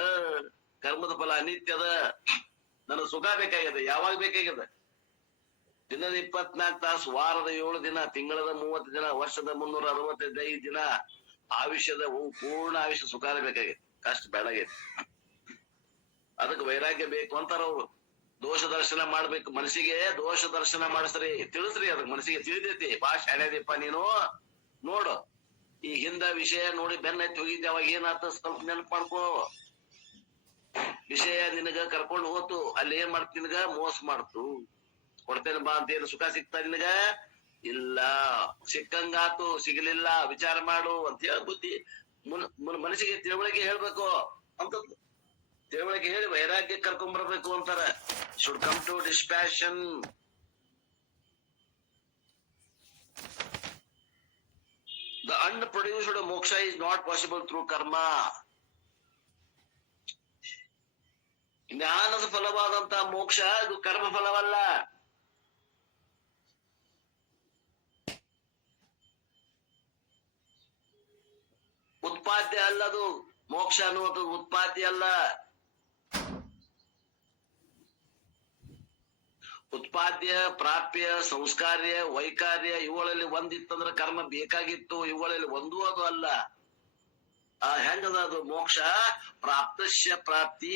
ಕರ್ಮದ ಫಲ ಅನಿತ್ಯದ. ನನಗ್ ಸುಖ ಬೇಕಾಗ್ಯದ. ಯಾವಾಗ ಬೇಕಾಗ್ಯದ? ದಿನದ 24 ತಾಸು, ವಾರದ 7 ದಿನ, ತಿಂಗಳದ 30 ದಿನ, ವರ್ಷದ 365 ದಿನ, ಆಯುಷ್ಯದ ಪೂರ್ಣ ಆಯುಷ್ಯ ಸುಖಾನ ಬೇಕಾಗೈತಿ. ಕಷ್ಟ ಬೇಡಾಗೈತಿ. ಅದಕ್ಕೆ ವೈರಾಗ್ಯ ಬೇಕು ಅಂತಾರ ಅವ್ರು. ದೋಷ ದರ್ಶನ ಮಾಡ್ಬೇಕು. ಮನಸ್ಸಿಗೆ ದೋಷ ದರ್ಶನ ಮಾಡಿಸ್ರಿ, ತಿಳಿಸ್ರಿ. ಅದಕ್ಕೆ ಮನಸ್ಸಿಗೆ ತಿಳಿದೈತಿ. ಬಾ ಶಾಣ್ಯದೀಪ ನೀನು ನೋಡು. ಈ ಹಿಂದ ವಿಷಯ ನೋಡಿ ಬೆನ್ನತ್ತಿ ಹೋಗಿದ್ದೆ, ಅವಾಗ ಏನಾತ ಸ್ವಲ್ಪ ನೆನಪು ಮಾಡ್ಕೋ. ವಿಷಯ ನಿನಗ ಕರ್ಕೊಂಡು ಹೋತು, ಅಲ್ಲಿ ಏನ್ ಮಾಡ್ತಿ? ನಿನಗ ಮೋಸ ಮಾಡ್ತು. ಕೊಡ್ತೇನೆ ಬಾ ಅಂತ ಏನು ಸುಖ ಸಿಗ್ತಾ ನಿನಗ? ಇಲ್ಲ. ಸಿಕ್ಕಂಗಾತು, ಸಿಗಲಿಲ್ಲ, ವಿಚಾರ ಮಾಡು ಅಂತ ಹೇಳಿ ಬುದ್ಧಿ ಮನಸ್ಸಿಗೆ ತಿಳುವಳಿಕೆ ಹೇಳ್ಬೇಕು ಅಂತ. ತಿಳುವಳಿಕೆ ಹೇಳಿ ವೈರಾಗ್ಯ ಕರ್ಕೊಂಡ್ ಬರ್ಬೇಕು ಅಂತಾರ. Should come to dispassion. The unproduced moksha is not possible through ಕರ್ಮ. ಜ್ಞಾನದ ಫಲವಾದಂತ ಮೋಕ್ಷ ಇದು ಕರ್ಮ ಫಲವಲ್ಲ. ಉತ್ಪಾದ್ಯ ಅಲ್ಲದು. ಮೋಕ್ಷ ಅನ್ನುವುದು ಉತ್ಪಾದ್ಯ ಅಲ್ಲ. ಉತ್ಪಾದ್ಯ, ಪ್ರಾಪ್ಯ, ಸಂಸ್ಕಾರ್ಯ, ವೈಕಾರ್ಯ ಇವುಗಳಲ್ಲಿ ಒಂದಿತ್ತಂದ್ರ ಕರ್ಮ ಬೇಕಾಗಿತ್ತು. ಇವುಗಳಲ್ಲಿ ಒಂದೂ ಅದು ಅಲ್ಲ. ಹೆಂಗದ ಅದು ಮೋಕ್ಷ? ಪ್ರಾಪ್ತಸ್ಯ ಪ್ರಾಪ್ತಿ.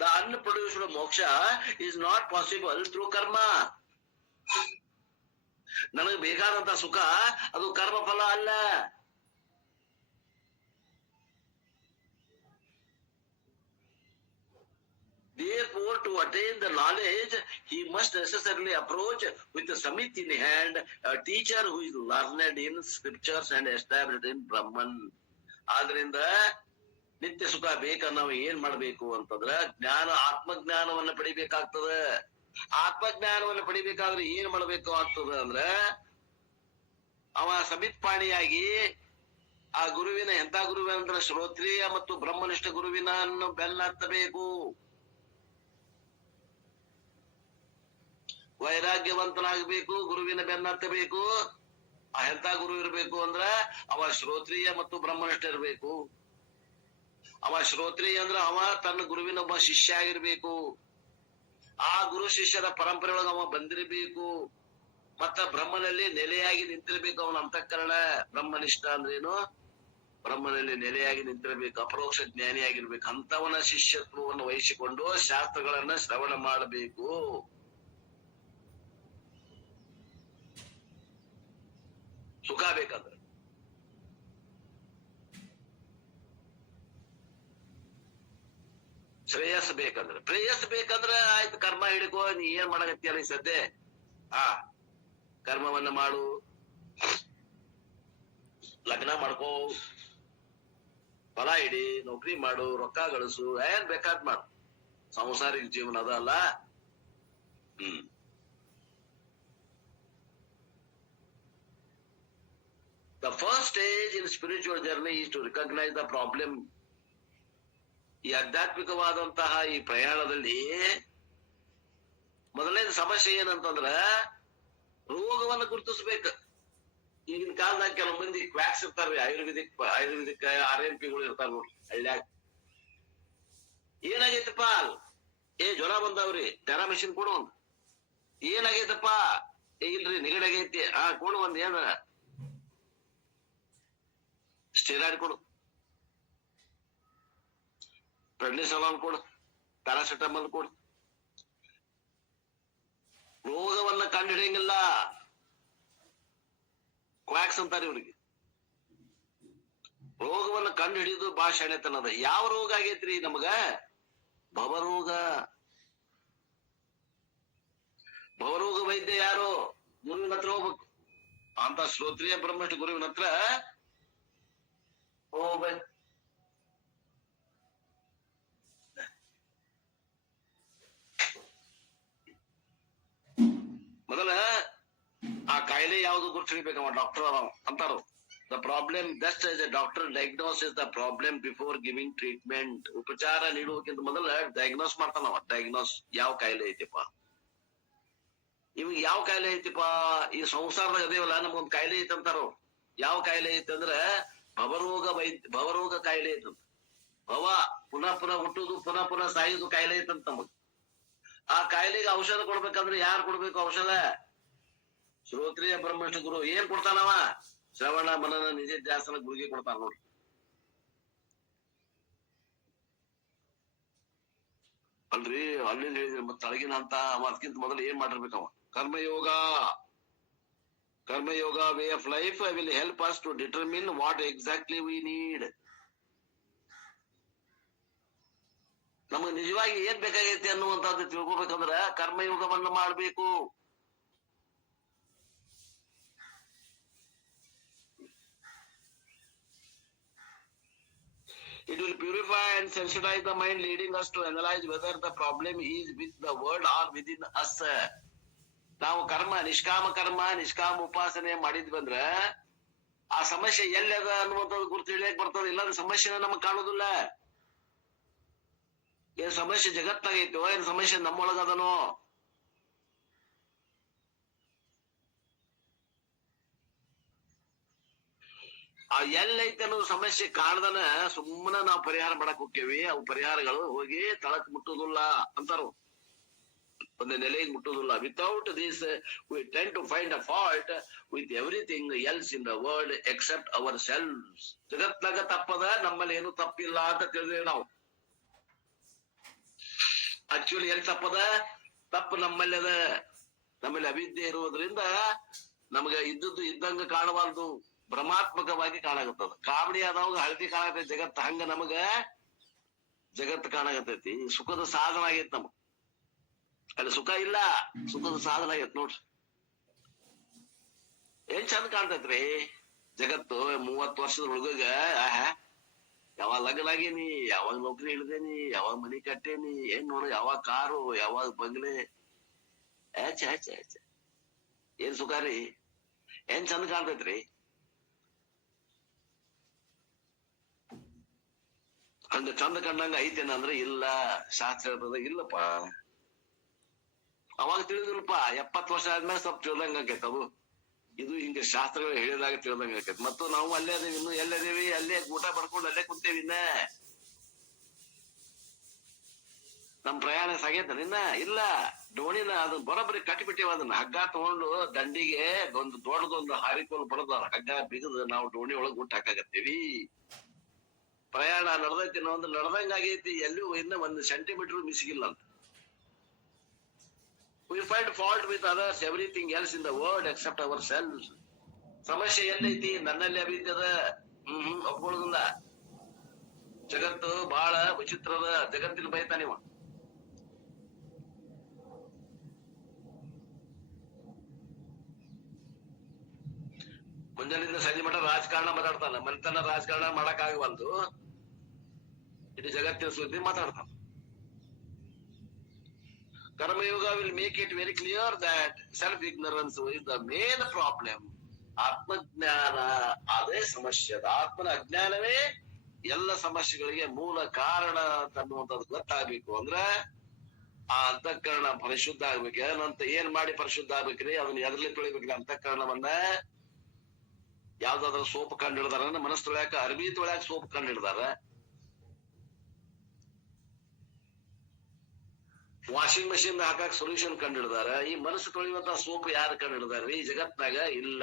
The unproduced moksha is not possible through karma. ನನಗೆ ಬೇಕಾದಂತ ಸುಖ ಅದು ಕರ್ಮ ಫಲ ಅಲ್ಲ. Therefore, to attain the knowledge, he must necessarily approach with a samit in hand, a teacher who is learned in scriptures and established in Brahman. ಆದ್ರಿಂದ ನಿತ್ಯ ಸುಖ ಬೇಕ ನಾವು ಏನ್ ಮಾಡ್ಬೇಕು ಅಂತಂದ್ರ ಜ್ಞಾನ, ಆತ್ಮಜ್ಞಾನವನ್ನ ಪಡಿಬೇಕಾಗ್ತದ. ಆತ್ಮಜ್ಞಾನವನ್ನ ಪಡಿಬೇಕಾದ್ರೆ ಏನ್ ಮಾಡ್ಬೇಕು ಆಗ್ತದ ಅಂದ್ರ ಅವ ಸಮಿತ್ಪಾಣಿಯಾಗಿ ಆ ಗುರುವಿನ, ಎಂತ ಗುರುವಿನ ಅಂದ್ರ ಶ್ರೋತ್ರಿಯ ಮತ್ತು ಬ್ರಹ್ಮನಿಷ್ಠ ಗುರುವಿನ ಬೆನ್ನತ್ತಬೇಕು. ವೈರಾಗ್ಯವಂತನಾಗಬೇಕು, ಗುರುವಿನ ಬೆನ್ನತ್ತಬೇಕು. ಎಂತ ಗುರು ಇರ್ಬೇಕು ಅಂದ್ರ ಅವ ಶ್ರೋತ್ರಿಯ ಮತ್ತು ಬ್ರಹ್ಮನಿಷ್ಠ ಇರ್ಬೇಕು. ಅವ ಶ್ರೋತ್ರಿಯ ಅಂದ್ರ ಅವ ತನ್ನ ಗುರುವಿನ ಒಬ್ಬ ಶಿಷ್ಯ ಆಗಿರ್ಬೇಕು. ಆ ಗುರು ಶಿಷ್ಯರ ಪರಂಪರೆ ಒಳಗ ಅವ ಬಂದಿರ್ಬೇಕು. ಮತ್ತ ಬ್ರಹ್ಮನಲ್ಲಿ ನೆಲೆಯಾಗಿ ನಿಂತಿರ್ಬೇಕು ಅವನ ಅಂತಃಕರಣ. ಬ್ರಹ್ಮನಿಷ್ಠ ಅಂದ್ರೇನು? ಬ್ರಹ್ಮನಲ್ಲಿ ನೆಲೆಯಾಗಿ ನಿಂತಿರ್ಬೇಕು, ಅಪರೋಕ್ಷ ಜ್ಞಾನಿಯಾಗಿರ್ಬೇಕು. ಅಂತವನ ಶಿಷ್ಯತ್ವವನ್ನು ವಹಿಸಿಕೊಂಡು ಶಾಸ್ತ್ರಗಳನ್ನ ಶ್ರವಣ ಮಾಡಬೇಕು. ಸುಖ ಬೇಕಂದ್ರೆ ಶ್ರೇಯಸ್ ಬೇಕಂದ್ರೆ, ಪ್ರೇಯಸ್ ಬೇಕಂದ್ರ ಆಯ್ತು ಕರ್ಮ ಹಿಡ್ಕೋ. ನೀ ಏನ್ ಮಾಡಕತ್ತಿಯಲ್ಲ ಈ ಸದ್ಯ, ಕರ್ಮವನ್ನ ಮಾಡು, ಲಗ್ನ ಮಾಡ್ಕೋ, ಫಲ ಹಿಡಿ, ನೌಕರಿ ಮಾಡು, ರೊಕ್ಕ ಗಳಿಸು, ಏನ್ ಬೇಕಾದ್ ಮಾಡು. ಸಂಸಾರಿಕ ಜೀವನ ಅದ ಅಲ್ಲ. The first stage in spiritual journey is to recognize the problem. ಈ ಆಧ್ಯಾತ್ಮಿಕವಾದಂತಹ ಈ ಪ್ರಯಾಣದಲ್ಲಿ ಮೊದಲನೇ ಸಮಸ್ಯೆ ಏನಂತಂದ್ರ ರೋಗವನ್ನು ಗುರುತಿಸ್ಬೇಕು. ಈಗಿನ ಕಾಲದಾಗ ಕೆಲವು ಮಂದಿ ಕ್ವಾಕ್ಸ್ ಇರ್ತಾರ್ರಿ, ಆಯುರ್ವೇದಿಕ್ RMPಗಳು ಇರ್ತಾರ ನೋಡ್ರಿ ಹಳ್ಳ್ಯಾಗ. ಏನಾಗೈತಪ್ಪ? ಜ್ವರ ಬಂದಾವ್ರಿ, ಪ್ಯಾರಾ ಮೆಷಿನ್ ಕೊಡು ಒಂದ್. ಏನಾಗೈತಪ್ಪ? ಇಲ್ರಿ ನೆಗಡಿ ಆಗೈತಿ, ಕೊಡು ಒಂದ್. ಏನ ಸ್ಟೆರಾಯ್ಡ್ ಕೊಡು, ಪ್ರೆಡ್ನಿಸೋಲಾನ್ ಕೊಡು, ಪ್ಯಾರಾಸಿಟಮಾಲ್ ಕೊಡು. ರೋಗವನ್ನ ಕಂಡು ಹಿಡಿಯಂಗಿಲ್ಲ. ಕ್ವಾಕ್ಸ್ ಅಂತಾರೆ ಇವ್ರಿಗೆ. ರೋಗವನ್ನ ಕಂಡು ಹಿಡಿದು ಬಹಳ ಶಾಣೆತನದ. ಯಾವ ರೋಗ ಆಗೈತ್ರಿ ನಮಗ? ಭವರೋಗ. ಭವರೋಗ ವೈದ್ಯ ಯಾರು? ಗುರುವಿನ ಹತ್ರ ಹೋಗ್ಬೇಕು. ಅಂತ ಶ್ರೋತ್ರಿಯ ಬ್ರಹ್ಮಷ್ಠ ಗುರುವಿನ ಹತ್ರ ಹೋಗ್ಬೇಕು. ಮೊದಲ ಆ ಕಾಯಿಲೆ ಯಾವ್ದು ಗುರುತು ಹಿಡಿಬೇಕವ ಡಾಕ್ಟರ್ ಅಂತಾರು. The problem best as a doctor diagnosis the problem before giving treatment. ಉಪಚಾರ ನೀಡುವಕ್ಕಿಂತ ಮೊದಲ ಡಯಾಗ್ನೋಸ್ ಮಾಡ್ತಾನವ. ಡಯಾಗ್ನೋಸ್ ಯಾವ ಕಾಯಿಲೆ ಐತಿಪ್ಪ, ಇವ್ಗೆ ಯಾವ ಕಾಯಿಲೆ ಐತಿಪ್ಪ. ಈ ಸಂಸಾರದಾಗ ಅದೇವಲ್ಲ ನಮ್ಗೊಂದ್ ಕಾಯಿಲೆ ಐತಿ ಅಂತಾರ. ಯಾವ ಕಾಯಿಲೆ ಐತಿ ಅಂದ್ರ ಭವರೋಗ ಕಾಯಿಲೆ ಐತಂತ. ಭವ ಪುನಃ ಪುನಃ ಹುಟ್ಟುದು, ಪುನಃ ಪುನಃ ಸಾಯುದು ಕಾಯಿಲೆ ಐತಂತ ನಮಗ್. ಆ ಕಾಯಿಲೆಗೆ ಔಷಧ ಕೊಡ್ಬೇಕಂದ್ರೆ ಯಾರು ಕೊಡ್ಬೇಕು ಔಷಧ? ಶ್ರೋತ್ರಿಯ ಬ್ರಹ್ಮಷ್ಠ ಗುರು. ಏನ್ ಕೊಡ್ತಾನವ? ಶ್ರವಣ ಮನನ ನಿಧಿಧ್ಯಾಸನ ಗುರುಗೆ ಕೊಡ್ತಾನ ನೋಡ್ರಿ. ಅಲ್ರಿ ಅಲ್ಲಿ ಹೇಳಿದ್ರಿ ಮತ್ತ ತಳಗಿನ ಅಂತ ಅದಕ್ಕಿಂತ ಮೊದಲು ಏನ್ ಮಾಡಿರ್ಬೇಕವ? ಕರ್ಮಯೋಗ. Karma yoga way of life will help us to determine what exactly we need. ನಮಗ್ ನಿಜವಾಗಿ ಏನ್ ಬೇಕಾಗೈತಿ ಅನ್ನುವಂಥದ್ದು ತಿಳ್ಕೊಬೇಕಂದ್ರ ಕರ್ಮಯೋಗವನ್ನ ಮಾಡ್ಬೇಕು. It will purify and sensitize the mind, leading us to analyze whether the problem is with the world or within us. ನಾವು ಕರ್ಮ, ನಿಷ್ಕಾಮ ಕರ್ಮ, ನಿಷ್ಕಾಮ ಉಪಾಸನೆ ಮಾಡಿದ್ವಿ ಅಂದ್ರ ಆ ಸಮಸ್ಯೆ ಎಲ್ಲದ ಅನ್ನುವಂಥದ್ದು ಗುರುತು ಹಿಡಿಯಕ್ ಬರ್ತದ. ಇಲ್ಲಾಂದ್ರೆ ಸಮಸ್ಯೆನ ನಮಗ್ ಕಾಣುದಿಲ್ಲ. ಏನ್ ಸಮಸ್ಯೆ ಜಗತ್ತಾಗೈತೋ, ಏನ್ ಸಮಸ್ಯೆ ನಮ್ಮೊಳಗದನೋ? ಆ ಎಲ್ಲೈತೆ ಅನ್ನೋದು ಸಮಸ್ಯೆ ಕಾಣ್ದನ ಸುಮ್ಮನೆ ನಾವು ಪರಿಹಾರ ಮಾಡಕ್ ಹೋಗ್ತೇವಿ. ಅವು ಪರಿಹಾರಗಳು ಹೋಗಿ ತಳಕ್ ಮುಟ್ಟುದಿಲ್ಲ ಅಂತಾರು. ಒಂದು ನೆಲೆಗೆ ಮುಟ್ಟುದಿಲ್ಲ. Without this we tend to find a fault with everything else in the world except ourselves. ಜಗತ್ನಾಗ ತಪ್ಪದ, ನಮ್ಮಲ್ಲಿ ಏನು ತಪ್ಪಿಲ್ಲ ಅಂತ ತಿಳಿದೇವೆ ನಾವು. ಆಕ್ಚುಲಿ ಎಲ್ಲಿ ತಪ್ಪದ? ತಪ್ಪು ನಮ್ಮಲ್ಲಿ ಅದ. ನಮ್ಮಲ್ಲಿ ಅವಿದ್ಯೆ ಇರುವುದರಿಂದ ನಮಗ ಇದ್ದದ್ದು ಇದ್ದಂಗ ಕಾಣಬಾರ್ದು, ಭ್ರಮಾತ್ಮಕವಾಗಿ ಕಾಣಾಗತ್ತದ. ಕಾವಡಿ ಆದವಾಗ ಹಳದಿ ಕಾಣತೈತಿ ಜಗತ್, ಹಂಗ ನಮಗ ಜಗತ್ ಕಾಣಾಗತೈತಿ. ಸುಖದ ಸಾಧನ ಆಗೈತಿ ನಮಗ್. ಅಲ್ಲಿ ಸುಖ ಇಲ್ಲ, ಸುಖದ ಸಾಧನ ಆಗೈತ್ ನೋಡ್ರಿ. ಏನ್ ಚಂದ ಕಾಣ್ತೈತ್ರಿ ಜಗತ್ತು. 30 ವರ್ಷದ ಹುಡುಗ ಯಾವಾಗ ಲಗ್ನ ಆಗೇನಿ, ಯಾವಾಗ ನೌಕರಿ ಹಿಡ್ದೇನಿ, ಯಾವಾಗ ಮನಿ ಕಟ್ಟೇನಿ, ಏನ್ ನೋಡು ಯಾವಾಗ ಕಾರು, ಯಾವಾಗ ಬಂಗ್ಲೆ. ಏನ್ ಸುಖ ರೀ, ಏನ್ ಚಂದ ಕಾಣ್ತೈತ್ರಿ. ಹಂಗ ಚಂದ ಕಂಡಂಗ ಐತೇನ ಅಂದ್ರೆ ಇಲ್ಲ. ಶಾಸ್ತ್ರ ಹೇಳ್ತದ ಇಲ್ಲಪ್ಪ. ಅವಾಗ ತಿಳಿದಿಲ್ಪ, 70 ವರ್ಷ ಆದ್ಮೇಲೆ ಸ್ವಲ್ಪ ತಿಳ್ದಂಗ ಆಕೈತ ಅದು. ಇದು ಹಿಂಗ ಶಾಸ್ತ್ರಗಳು ಹೇಳಿದಾಗ ತಿಳ್ದಂಗ ಆಕೈತಿ. ಮತ್ತು ನಾವು ಅಲ್ಲೇ ಅದೇವಿ, ಇನ್ನು ಎಲ್ಲದೇವಿ, ಅಲ್ಲೇ ಊಟ ಪಡ್ಕೊಂಡು ಅಲ್ಲೇ ಕುಂತೇವಿ. ಇನ್ನ ನಮ್ ಪ್ರಯಾಣ ಸಾಗೈತ ಇನ್ನ ಇಲ್ಲ. ಡೋಣಿನ ಅದು ಬರೋಬ್ಬರಿ ಕಟ್ಟಿಬಿಟ್ಟಿವ. ಅದನ್ನ ಹಗ್ಗ ತಗೊಂಡು ದಂಡಿಗೆ ಒಂದು ದೊಡ್ಡದೊಂದು ಹಾರಿಕೊಂಡು ಬಡದ ಹಗ್ಗ ಬಿಗದು ನಾವು ಡೋಣಿ ಒಳಗ್ ಊಟ ಹಾಕಾಗತ್ತೀವಿ. ಪ್ರಯಾಣ ನಡ್ದೈತಿ ಒಂದು ನಡ್ದಂಗ ಆಗೈತಿ. ಎಲ್ಲೂ ಇನ್ನ 1 ಸೆಂಟಿಮೀಟರ್ ಮಿಸಿಗಿಲ್ಲ ಅಂತ. We find fault with others, everything else in the world except ourselves. ಸಮಸ್ಯೆ ಎಲ್ಲೈತಿ? ನನ್ನಲ್ಲಿ ಅವಿದ್ಯದ. ಒಪ್ಕೊಳ್ಳೋದಿಲ್ಲ. ಜಗತ್ತು ಬಹಳ ವಿಚಿತ್ರದ. ಜಗತ್ತಿನ ಬೈತಾನಿವ. ಮುಂಜಾನಿಂದ ಸಂಜೆ ಮಠ ರಾಜಕಾರಣ ಮಾತಾಡ್ತಾನ. ಮನೆತನ ರಾಜಕಾರಣ ಮಾಡಕ್ ಆಗವಲ್ದು. ಇಡೀ ಜಗತ್ತಿನ ಸುದ್ದಿ ಮಾತಾಡ್ತಾನ. Karma-yoga will make it very clear that self-ignorance is the main problem. ಆತ್ಮಜ್ಞಾನ ಅದೇ ಸಮಸ್ಯೆ. ಆತ್ಮನ ಅಜ್ಞಾನವೇ ಎಲ್ಲ ಸಮಸ್ಯೆಗಳಿಗೆ ಮೂಲ ಕಾರಣ ಅನ್ನುವಂಥದ್ದು ಗೊತ್ತಾಗ್ಬೇಕು. ಅಂದ್ರ ಆ ಅಂತಃಕರಣ ಪರಿಶುದ್ಧ ಆಗ್ಬೇಕು. ಏನಂತ ಏನ್ ಮಾಡಿ ಪರಿಶುದ್ಧ ಆಗ್ಬೇಕ್ರಿ? ಅದನ್ನ ಎದ್ರಲ್ಲಿ ತೊಳಿಬೇಕ್ರಿ? ಅಂತಃಕರಣವನ್ನ ಯಾವ್ದಾದ್ರು ಸೋಪ್ ಕಂಡು ಹಿಡ್ದಾರ? ಮನಸ್ಸು ತೊಳ್ಯಾಕ ಅರ್ಬಿ ತೊಳ್ಯಾಕ ಸೋಪ್ ಕಂಡು ಹಿಡ್ದಾರ. ವಾಷಿಂಗ್ ಮಷಿನ್ ಹಾಕಕ್ ಸೊಲ್ಯೂಷನ್ ಕಂಡು ಹಿಡ್ದಾರ. ಈ ಮನಸ್ಸು ತೊಳೆಯುವಂತ ಸೋಪ್ ಯಾರು ಕಂಡು ಹಿಡ್ದಾರ್ರಿ? ಈ ಜಗತ್ನಾಗ ಇಲ್ಲ,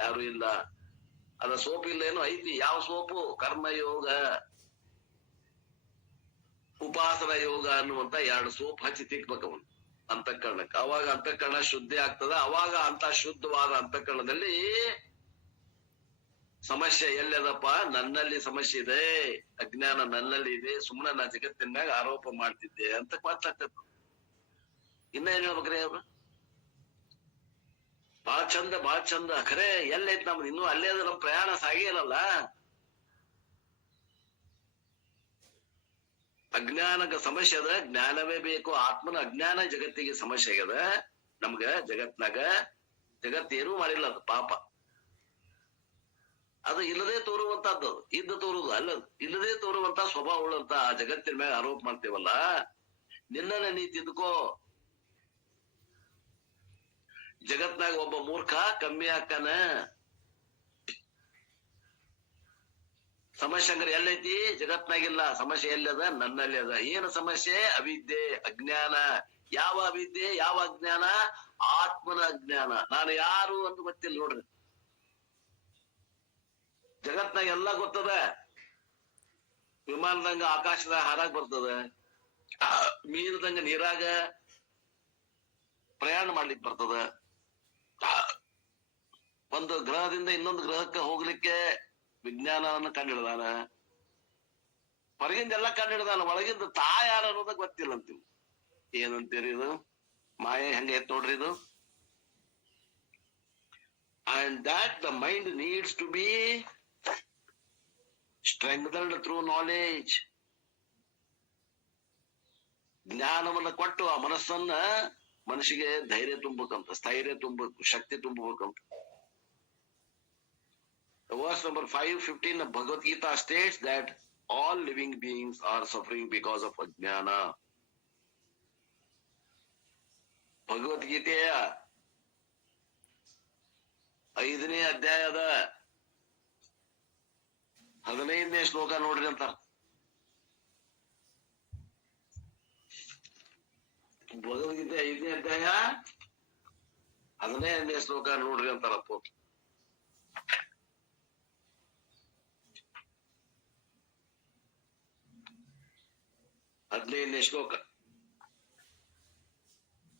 ಯಾರು ಇಲ್ಲ. ಅದ ಸೋಪ್ ಇಲ್ಲ ಏನೋ ಐತಿ. ಯಾವ ಸೋಪು? ಕರ್ಮಯೋಗ, ಉಪಾಸನ ಯೋಗ ಅನ್ನುವಂತ 2 ಸೋಪ್ ಹಚ್ಚಿ ತಿಕ್ಬೇಕವನ್ ಅಂತಃಕರಣಕ್ಕೆ. ಅವಾಗ ಅಂತಃಕರಣ ಶುದ್ಧಿ ಆಗ್ತದ. ಅವಾಗ ಅಂತ ಶುದ್ಧವಾದ ಅಂತಃಕರಣದಲ್ಲಿ ಸಮಸ್ಯೆ ಎಲ್ಲದಪ್ಪ? ನನ್ನಲ್ಲಿ ಸಮಸ್ಯೆ ಇದೆ, ಅಜ್ಞಾನ ನನ್ನಲ್ಲಿ ಇದೆ, ಸುಮ್ಮನೆ ನಾ ಜಗತ್ತಿನ ಮ್ಯಾಗ ಆರೋಪ ಮಾಡ್ತಿದ್ದೆ ಅಂತ ಮಾತಾಡ್ತದ. ಇನ್ನ ಏನ್ ಹೇಳ್ಬೇಕ್ರಿ ಅವ್ರು? ಬಾಳ ಚಂದ, ಬಾಳ ಚಂದ. ಖರೆ ಎಲ್ಲೈತ್ ನಮ್ದು? ಇನ್ನೂ ಅಲ್ಲೇ ಅದ, ನಮ್ ಪ್ರಯಾಣ ಸಾಗೇ ಇರಲ್ಲ. ಅಜ್ಞಾನಕ ಸಮಸ್ಯೆ ಅದ, ಜ್ಞಾನವೇ ಬೇಕು. ಆತ್ಮನ ಅಜ್ಞಾನ ಜಗತ್ತಿಗೆ ಸಮಸ್ಯೆ ಆಗ್ಯದ. ನಮ್ಗ ಜಗತ್ನಾಗ ಜಗತ್ತೇನೂ ಮಾಡಿಲ್ಲ, ಅದು ಪಾಪ. ಅದು ಇಲ್ಲದೆ ತೋರುವಂತದ್ದು, ಇದ್ದು ತೋರುದು ಅಲ್ಲ. ಇಲ್ಲದೆ ತೋರುವಂತ ಸ್ವಭಾವ ಉಳ್ಳಂತ ಆ ಜಗತ್ತಿನ ಮ್ಯಾಗ ಆರೋಪ ಮಾಡ್ತೇವಲ್ಲ, ನಿನ್ನನ್ನ ನೀ ತಿದ್ಕೋ. ಜಗತ್ನಾಗ ಒಬ್ಬ ಮೂರ್ಖ ಕಮ್ಮಿ ಆಕ್ಕಾನ. ಸಮಸ್ಯೆ ಹಂಗಾರೆ ಎಲ್ಲೈತಿ? ಜಗತ್ನಾಗಿಲ್ಲ. ಸಮಸ್ಯೆ ಎಲ್ಲದ? ನನ್ನಲ್ಲಿ ಅದ. ಏನು ಸಮಸ್ಯೆ? ಅವಿದ್ಯೆ, ಅಜ್ಞಾನ. ಯಾವ ಅವಿದ್ಯೆ, ಯಾವ ಅಜ್ಞಾನ? ಆತ್ಮನ ಅಜ್ಞಾನ. ನಾನು ಯಾರು ಅಂತ ಗೊತ್ತಿಲ್ಲ ನೋಡ್ರಿ. ಜಗತ್ನಾಗ ಎಲ್ಲ ಗೊತ್ತದ. ವಿಮಾನದಂಗ ಆಕಾಶದಾಗ ಹಾರಾಕ್ ಬರ್ತದ, ಮೀನದಂಗ ನೀರಾಗ ಪ್ರಯಾಣ ಮಾಡ್ಲಿಕ್ಕೆ ಬರ್ತದ, ಒಂದು ಗ್ರಹದಿಂದ ಇನ್ನೊಂದು ಗ್ರಹಕ್ಕೆ ಹೋಗ್ಲಿಕ್ಕೆ ವಿಜ್ಞಾನವನ್ನು ಕಂಡಿಡ್ದಾನ. ಹೊರಗಿಂದ ಎಲ್ಲ ಕಂಡಿಡ್ದಾನ, ಒಳಗಿಂದ ತಾ ಯಾರು ಅನ್ನೋದ ಗೊತ್ತಿಲ್ಲ ಅಂತೀವಿ. ಏನಂತೀರಿ ಇದು? ಮಾಯೆ ಹೆಂಗೈತ್ ನೋಡ್ರಿ ಇದು. And that the mind needs to be strengthened through knowledge. ಜ್ಞಾನವನ್ನ ಕೊಟ್ಟು ಆ ಮನಸ್ಸನ್ನ ಮನಸ್ಸಿಗೆ ಧೈರ್ಯ ತುಂಬಬೇಕಂತ, ಸ್ಥೈರ್ಯ ತುಂಬಬೇಕು, ಶಕ್ತಿ ತುಂಬಬೇಕಂತ. Verse number 5:15 of Bhagavad Gita states that all living beings are suffering because of ajnana. ಭಗವದ್ಗೀತೆಯ 5ನೇ ಅಧ್ಯಾಯದ 15ನೇ ಶ್ಲೋಕ ನೋಡ್ರಿ ಅಂತ. ಭಗವದ್ಗೀತೆ 5ನೇ ಅಧ್ಯಾಯ 15ನೇ ಶ್ಲೋಕ ನೋಡ್ರಿ ಅಂತಾರಪ್ಪ. ಹದಿನೈದನೇ ಶ್ಲೋಕ.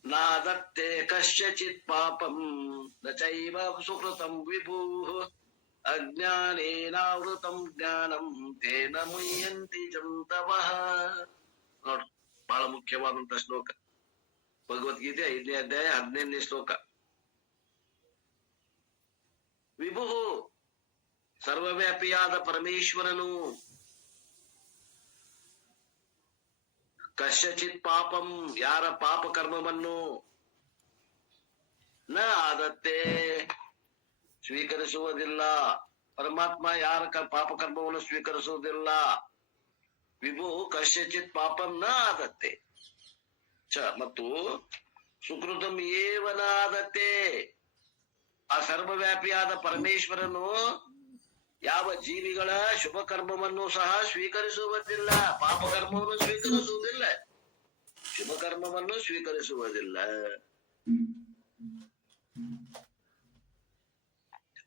ನಾದತ್ತೆ ಕಶ್ಚಿತ್ ಪಾಪಂ ನ ಚೈವ ಸುಕೃತಂ ವಿಭೂಃ ಅಜ್ಞಾನೇನಾವೃತಂ ಜ್ಞಾನಂ ತೇನ ಮುಹ್ಯಂತಿ ಜಂತವಃ. ನೋಡ್ರಿ, ಬಹಳ ಮುಖ್ಯವಾದಂತ ಶ್ಲೋಕ. ಭಗವದ್ಗೀತೆ 5ನೇ ಅಧ್ಯಾಯ 15ನೇ ಶ್ಲೋಕ. ವಿಭು, ಸರ್ವವ್ಯಾಪಿಯಾದ ಪರಮೇಶ್ವರನು, ಕಶ್ಚಿತ್ ಪಾಪಂ, ಯಾರ ಪಾಪ ಕರ್ಮವನ್ನು, ನ ಆದತ್ತೆ, ಸ್ವೀಕರಿಸುವುದಿಲ್ಲ. ಪರಮಾತ್ಮ ಯಾರ ಪಾಪ ಕರ್ಮವನ್ನು ಸ್ವೀಕರಿಸುವುದಿಲ್ಲ. ವಿಭು ಕಶ್ಚಿತ್ ಪಾಪಂ ನ ಆದತ್ತೆ ಮತ್ತು ಸುಕೃತಂ ಏವ ನ ಆದತ್ತೆ. ಆ ಸರ್ವವ್ಯಾಪಿಯಾದ ಪರಮೇಶ್ವರನು ಯಾವ ಜೀವಿಗಳ ಶುಭ ಕರ್ಮವನ್ನು ಸಹ ಸ್ವೀಕರಿಸುವುದಿಲ್ಲ, ಪಾಪ ಕರ್ಮವನ್ನು ಸ್ವೀಕರಿಸುವುದಿಲ್ಲ, ಶುಭ ಕರ್ಮವನ್ನು ಸ್ವೀಕರಿಸುವುದಿಲ್ಲ.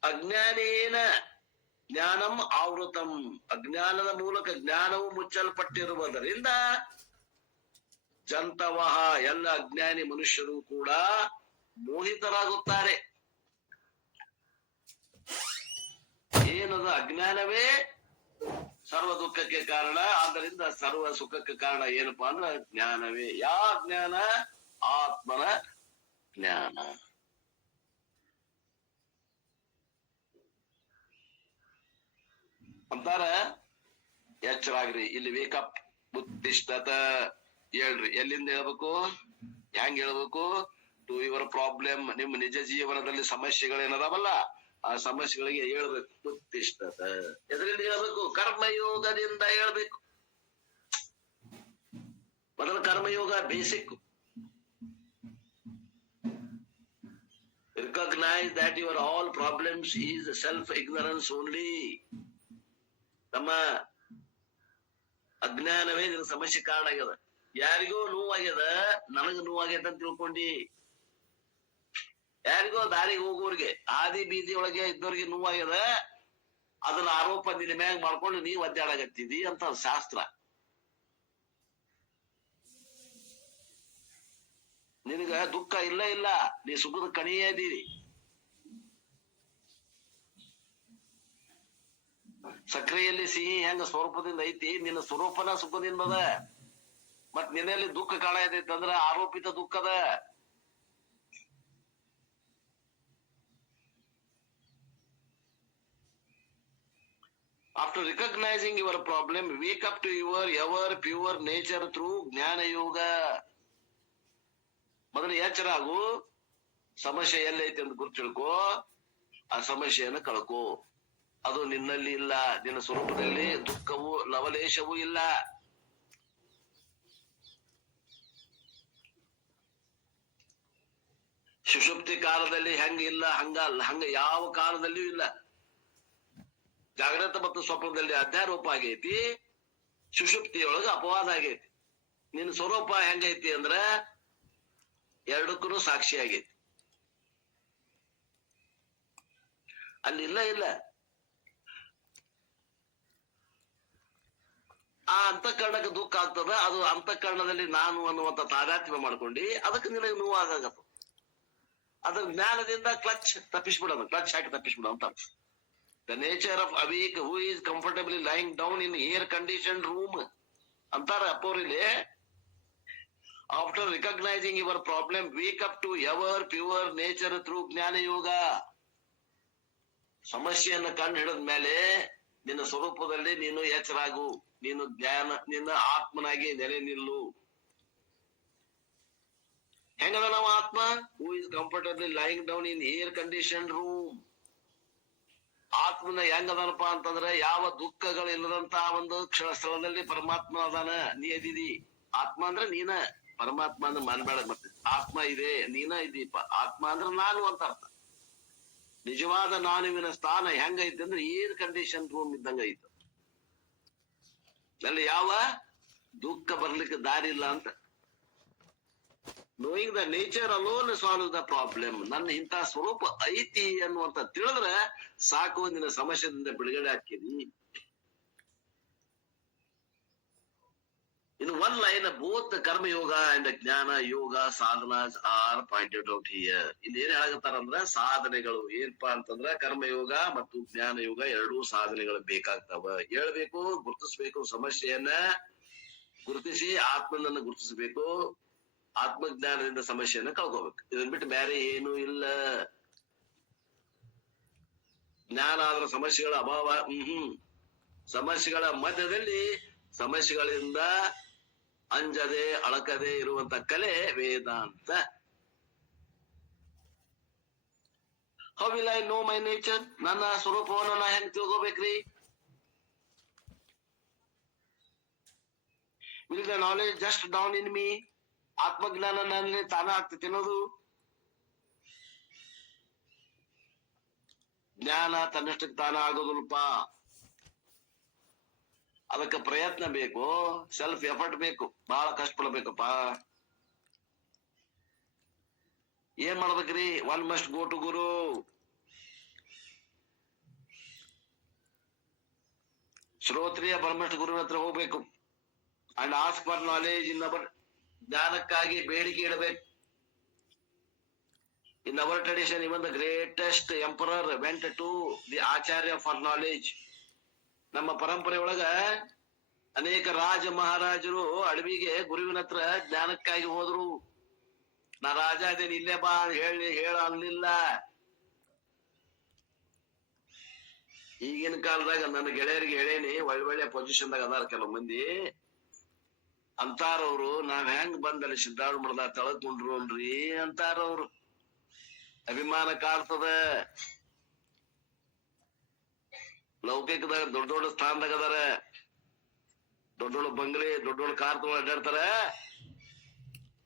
ಅಜ್ಞಾನೇನ ಜ್ಞಾನಂ ಆವೃತಂ, ಅಜ್ಞಾನದ ಮೂಲಕ ಜ್ಞಾನವು ಮುಚ್ಚಲ್ಪಟ್ಟಿರುವುದರಿಂದ ಜಂತವಃ, ಎಲ್ಲ ಅಜ್ಞಾನಿ ಮನುಷ್ಯರು ಕೂಡ ಮೋಹಿತರಾಗುತ್ತಾರೆ. ಏನದು? ಅಜ್ಞಾನವೇ ಸರ್ವ ದುಃಖಕ್ಕೆ ಕಾರಣ. ಆದ್ದರಿಂದ ಸರ್ವ ಸುಖಕ್ಕೆ ಕಾರಣ ಏನಪ್ಪಾ ಅಂದ್ರೆ ಜ್ಞಾನವೇ. ಯಾವ ಜ್ಞಾನ? ಆತ್ಮನ ಜ್ಞಾನ. ಅಂತಾರ, ಎಚ್ಚರಾಗ್ರಿ, ಇಲ್ಲಿ ವೇಕಪ್, ಉತ್ತಿಷ್ಠತ, ಹೇಳ್ರಿ. ಎಲ್ಲಿಂದ ಹೇಳ್ಬೇಕು? ಹೆಂಗ್ ಹೇಳ್ಬೇಕು? ಟು ಯುವರ್ ಪ್ರಾಬ್ಲಮ್, ನಿಮ್ಮ ನಿಜ ಜೀವನದಲ್ಲಿ ಸಮಸ್ಯೆಗಳೇನದಾವಲ್ಲ, ಆ ಸಮಸ್ಯೆಗಳಿಗೆ ಹೇಳ್ಬೇಕು. ಉತ್ತಿಷ್ಠತ ಎದರಿಂದ ಹೇಳ್ಬೇಕು? ಕರ್ಮಯೋಗದಿಂದ ಹೇಳ್ಬೇಕು. ಮೊದಲು karma yoga basic. Recognize that your all problems is self-ignorance only. ನಮ್ಮ ಅಜ್ಞಾನವೇ ನಿನ್ನ ಸಮಸ್ಯೆ ಕಾರಣ ಆಗ್ಯದ. ಯಾರಿಗೋ ನೋವಾಗ್ಯದ, ನನಗ ನೋವಾಗ್ಯದ ಅಂತ ತಿಳ್ಕೊಂಡಿ. ಯಾರಿಗೋ ದಾರಿಗೆ ಹೋಗೋರಿಗೆ, ಆದಿ ಬೀದಿ ಒಳಗೆ ಇದ್ದವ್ರಿಗೆ ನೋವಾಗ್ಯದ, ಅದನ್ನ ಆರೋಪ ನಿನ್ನ ಮ್ಯಾಗ ಮಾಡ್ಕೊಂಡು ನೀವ್ ಅಡ್ಡಾಡಕತ್ತಿದಿ ಅಂತ ಶಾಸ್ತ್ರ. ನಿನಗ ದುಃಖ ಇಲ್ಲ, ಇಲ್ಲ, ನೀ ಸುಖದ ಕಣಿಯೇ ಇದೀರಿ. ಸಕ್ರಿಯಲ್ಲಿ ಸಿಹಿ ಹೆಂಗ ಸ್ವರೂಪದಿಂದ ಐತಿ, ನಿನ್ನ ಸ್ವರೂಪನ ಸುಖದಿಂದ ಅದ. ಮತ್ ನಿನ್ನಲ್ಲಿ ದುಃಖ ಕಾಣತೈತಿ ಅಂದ್ರ ಆರೋಪಿತ ದುಃಖದ. After recognizing your problem, wake up to your ever pure nature through ಜ್ಞಾನ ಯೋಗ. ಮೊದಲು ಎಚ್ಚರ ಆಗು, ಸಮಸ್ಯೆ ಎಲ್ಲೈತಿ ಅಂತ ಗುರ್ತು ತಿಳ್ಕೋ, ಆ ಸಮಸ್ಯೆಯನ್ನು ಕಳ್ಕೋ. ಅದು ನಿನ್ನಲ್ಲಿ ಇಲ್ಲ, ನಿನ್ನ ಸ್ವರೂಪದಲ್ಲಿ ದುಃಖವು ಲವಲೇಶವೂ ಇಲ್ಲ. ಸುಷುಪ್ತಿ ಕಾಲದಲ್ಲಿ ಹೆಂಗ ಇಲ್ಲ ಹಂಗ ಯಾವ ಕಾಲದಲ್ಲಿಯೂ ಇಲ್ಲ. ಜಾಗ್ರತ ಮತ್ತು ಸ್ವಪ್ನದಲ್ಲಿ ಅಧ್ಯಾರೋಪ ಆಗೈತಿ, ಸುಷುಪ್ತಿಯೊಳಗ ಅಪವಾದ ಆಗೈತಿ. ನಿನ್ನ ಸ್ವರೂಪ ಹೆಂಗೈತಿ ಅಂದ್ರ ಎರಡಕ್ಕೂ ಸಾಕ್ಷಿ ಆಗೈತಿ. ಅಲ್ಲಿ ಇಲ್ಲ ಆ ಅಂತಃಕರಣಕ್ಕೆ ದುಃಖ ಆಗ್ತದ. ಅದು ಅಂತಃಕರಣದಲ್ಲಿ ನಾನು ಅನ್ನುವಂತ ತಾದಾತ್ಮ್ಯ ಮಾಡ್ಕೊಂಡು ಅದಕ್ಕೆ ನಿನಗೆ ನೋವಾಗತ್ತ. ಅದ್ರ ಜ್ಞಾನದಿಂದ ಕ್ಲಚ್ ತಪ್ಪಿಸ್ಬಿಡೋದು, ಕ್ಲಚ್ ಹಾಕಿ ತಪ್ಪಿಸ್ಬಿಡೋ ಅಂತ. The nature of awake who is comfortably lying down in air conditioned room ಅಂತಾರ ಅಪ್ಪೋರಿಲಿ. After recognizing your problem, wake up to ever pure nature through ಜ್ಞಾನ ಯೋಗ. ಸಮಸ್ಯೆಯನ್ನು ಕಂಡು ಹಿಡಿದ ಮೇಲೆ ನಿನ್ನ ಸ್ವರೂಪದಲ್ಲಿ ನೀನು ಎಚ್ಚರಾಗು, ನೀನು ಜ್ಞಾನ, ನಿನ್ನ ಆತ್ಮನಾಗಿ ನೆಲೆ ನಿಲ್ಲು. ಹೆಂಗದ ನಾವು ಆತ್ಮ? Who is comfortably lying down in air condition room. ಆತ್ಮನ ಹೆಂಗದನಪ್ಪ ಅಂತಂದ್ರೆ ಯಾವ ದುಃಖಗಳು ಇಲ್ಲದಂತ ಒಂದು ಸ್ಥಳದಲ್ಲಿ ಪರಮಾತ್ಮ ಅದಾನ, ನೀ ಅದಿದಿ. ಆತ್ಮ ಅಂದ್ರೆ ನೀನ, ಪರಮಾತ್ಮ ಅಂದ್ರೆ ಮಾನ್ಬೇಡ. ಮತ್ತೆ ಆತ್ಮ ಇದೆ, ನೀನ ಇದೀಪ. ಆತ್ಮ ಅಂದ್ರೆ ನಾನು ಅಂತ ಅರ್ಥ. ನಿಜವಾದ ನಾನುವಿನ ಸ್ಥಾನ ಹೆಂಗೈತೆ ಅಂದ್ರೆ ಏರ್ ಕಂಡೀಷನ್ ರೂಮ್ ಇದ್ದಂಗ ಐತ. ಅಲ್ಲಿ ಯಾವ ದುಃಖ ಬರ್ಲಿಕ್ಕೆ ದಾರಿ ಇಲ್ಲ ಅಂತ. knowing the nature alone solves the problem. ನನ್ನ ಇಂಥ ಸ್ವರೂಪ ಐತಿ ಅನ್ನುವಂತ ತಿಳಿದ್ರೆ ಸಾಕು, ನಿನ್ನ ಸಮಸ್ಯೆದಿಂದ ಬಿಡುಗಡೆ ಹಾಕಿದಿ. In one line, both the karma yoga and the ಜ್ಞಾನ ಯೋಗ sadhanas are pointed out here. ಇಲ್ಲಿ ಏನ್ ಹೇಳಕತ್ತಾರಂದ್ರ ಸಾಧನೆಗಳು ಏನಪ್ಪಾ ಅಂತಂದ್ರ ಕರ್ಮಯೋಗ ಮತ್ತು ಜ್ಞಾನ ಯೋಗ ಎರಡೂ ಸಾಧನೆಗಳು ಬೇಕಾಗ್ತಾವ. ಹೇಳ್ಬೇಕು, ಗುರುತಿಸ್ಬೇಕು, ಸಮಸ್ಯೆಯನ್ನ ಗುರುತಿಸಿ ಆತ್ಮನನ್ನ ಗುರುತಿಸ್ಬೇಕು. ಆತ್ಮಜ್ಞಾನದಿಂದ ಸಮಸ್ಯೆಯನ್ನ ಕಳ್ಕೋಬೇಕು. ಇದನ್ ಬಿಟ್ಟು ಬೇರೆ ಏನೂ ಇಲ್ಲ. ಜ್ಞಾನ ಆದ್ರ ಸಮಸ್ಯೆಗಳ ಅಭಾವ. ಸಮಸ್ಯೆಗಳ ಮಧ್ಯದಲ್ಲಿ ಸಮಸ್ಯೆಗಳಿಂದ ಅಂಜದೆ ಅಳಕದೆ ಇರುವಂತ ಕಲೆ ವೇದಾಂತ. How will I know my nature? ನನ್ನ ಸ್ವರೂಪವನ್ನು ನಾ ಹೆಂಗ್ ತಿಳ್ಕೋಬೇಕ್ರಿ? Will the knowledge just dawn in me? ಆತ್ಮಜ್ಞಾನ ನನ್ನಲ್ಲಿ ತಾನ ಆಗ್ತೈತಿ ಅನ್ನೋದು? ಜ್ಞಾನ ತನ್ನಷ್ಟಕ್ಕೆ ತಾನ ಆಗೋದಿಲ್ಪ. ಅದಕ್ಕೆ ಪ್ರಯತ್ನ ಬೇಕು, ಸೆಲ್ಫ್ ಎಫರ್ಟ್ ಬೇಕು, ಬಹಳ ಕಷ್ಟಪಡ್ಬೇಕಪ್ಪ. ಏನ್ ಮಾಡ್ಬೇಕ್ರಿ? One must go to guru. ಶ್ರೋತ್ರಿಯ ಬ್ರಹ್ಮಷ್ಠ ಗುರುವಿನ ಹತ್ರ ಹೋಗ್ಬೇಕು. And ask for knowledge in our. ಜ್ಞಾನಕ್ಕಾಗಿ ಬೇಡಿಕೆ ಇಡಬೇಕು. In our tradition, even the greatest emperor went to the acharya for knowledge. ನಮ್ಮ ಪರಂಪರೆ ಒಳಗ ಅನೇಕ ರಾಜ ಮಹಾರಾಜರು ಅಡವಿಗೆ ಗುರುವಿನ ಹತ್ರ ಜ್ಞಾನಕ್ಕಾಗಿ ಹೋದ್ರು. ನಾ ರಾಜ ಅದೇನಿ, ಇಲ್ಲೇ ಬಾ ಹೇಳ ಅನ್ಲಿಲ್ಲ. ಈಗಿನ ಕಾಲದಾಗ ನನ್ನ ಗೆಳೆಯರಿಗೆ ಹೇಳೇನಿ, ಒಳ್ಳೆ ಪೊಸಿಷನ್ದಾಗ ಅದಾರ ಕೆಲವು ಮಂದಿ. ಅಂತಾರವ್ರು, ನಾವ್ ಹೆಂಗ್ ಬಂದಲ್ಲಿ ಸಿದ್ಧಾರ್ಥ ಮಠದಾಗ ತಳಕೊಂಡ್ರು ಅಲ್ರಿ ಅಂತಾರವ್ರು. ಅಭಿಮಾನ ಕಾಡ್ತದ. ಲೌಕಿಕದಾಗ ದೊಡ್ಡ ದೊಡ್ಡ ಸ್ಥಾನದಾಗ ಅದಾರ, ದೊಡ್ಡ ದೊಡ್ಡ ಬಂಗ್ಲೆ, ದೊಡ್ಡ ದೊಡ್ಡ ಕಾರ್ ತಗೊಂಡು ಅಡ್ಡಾಡ್ತಾರ.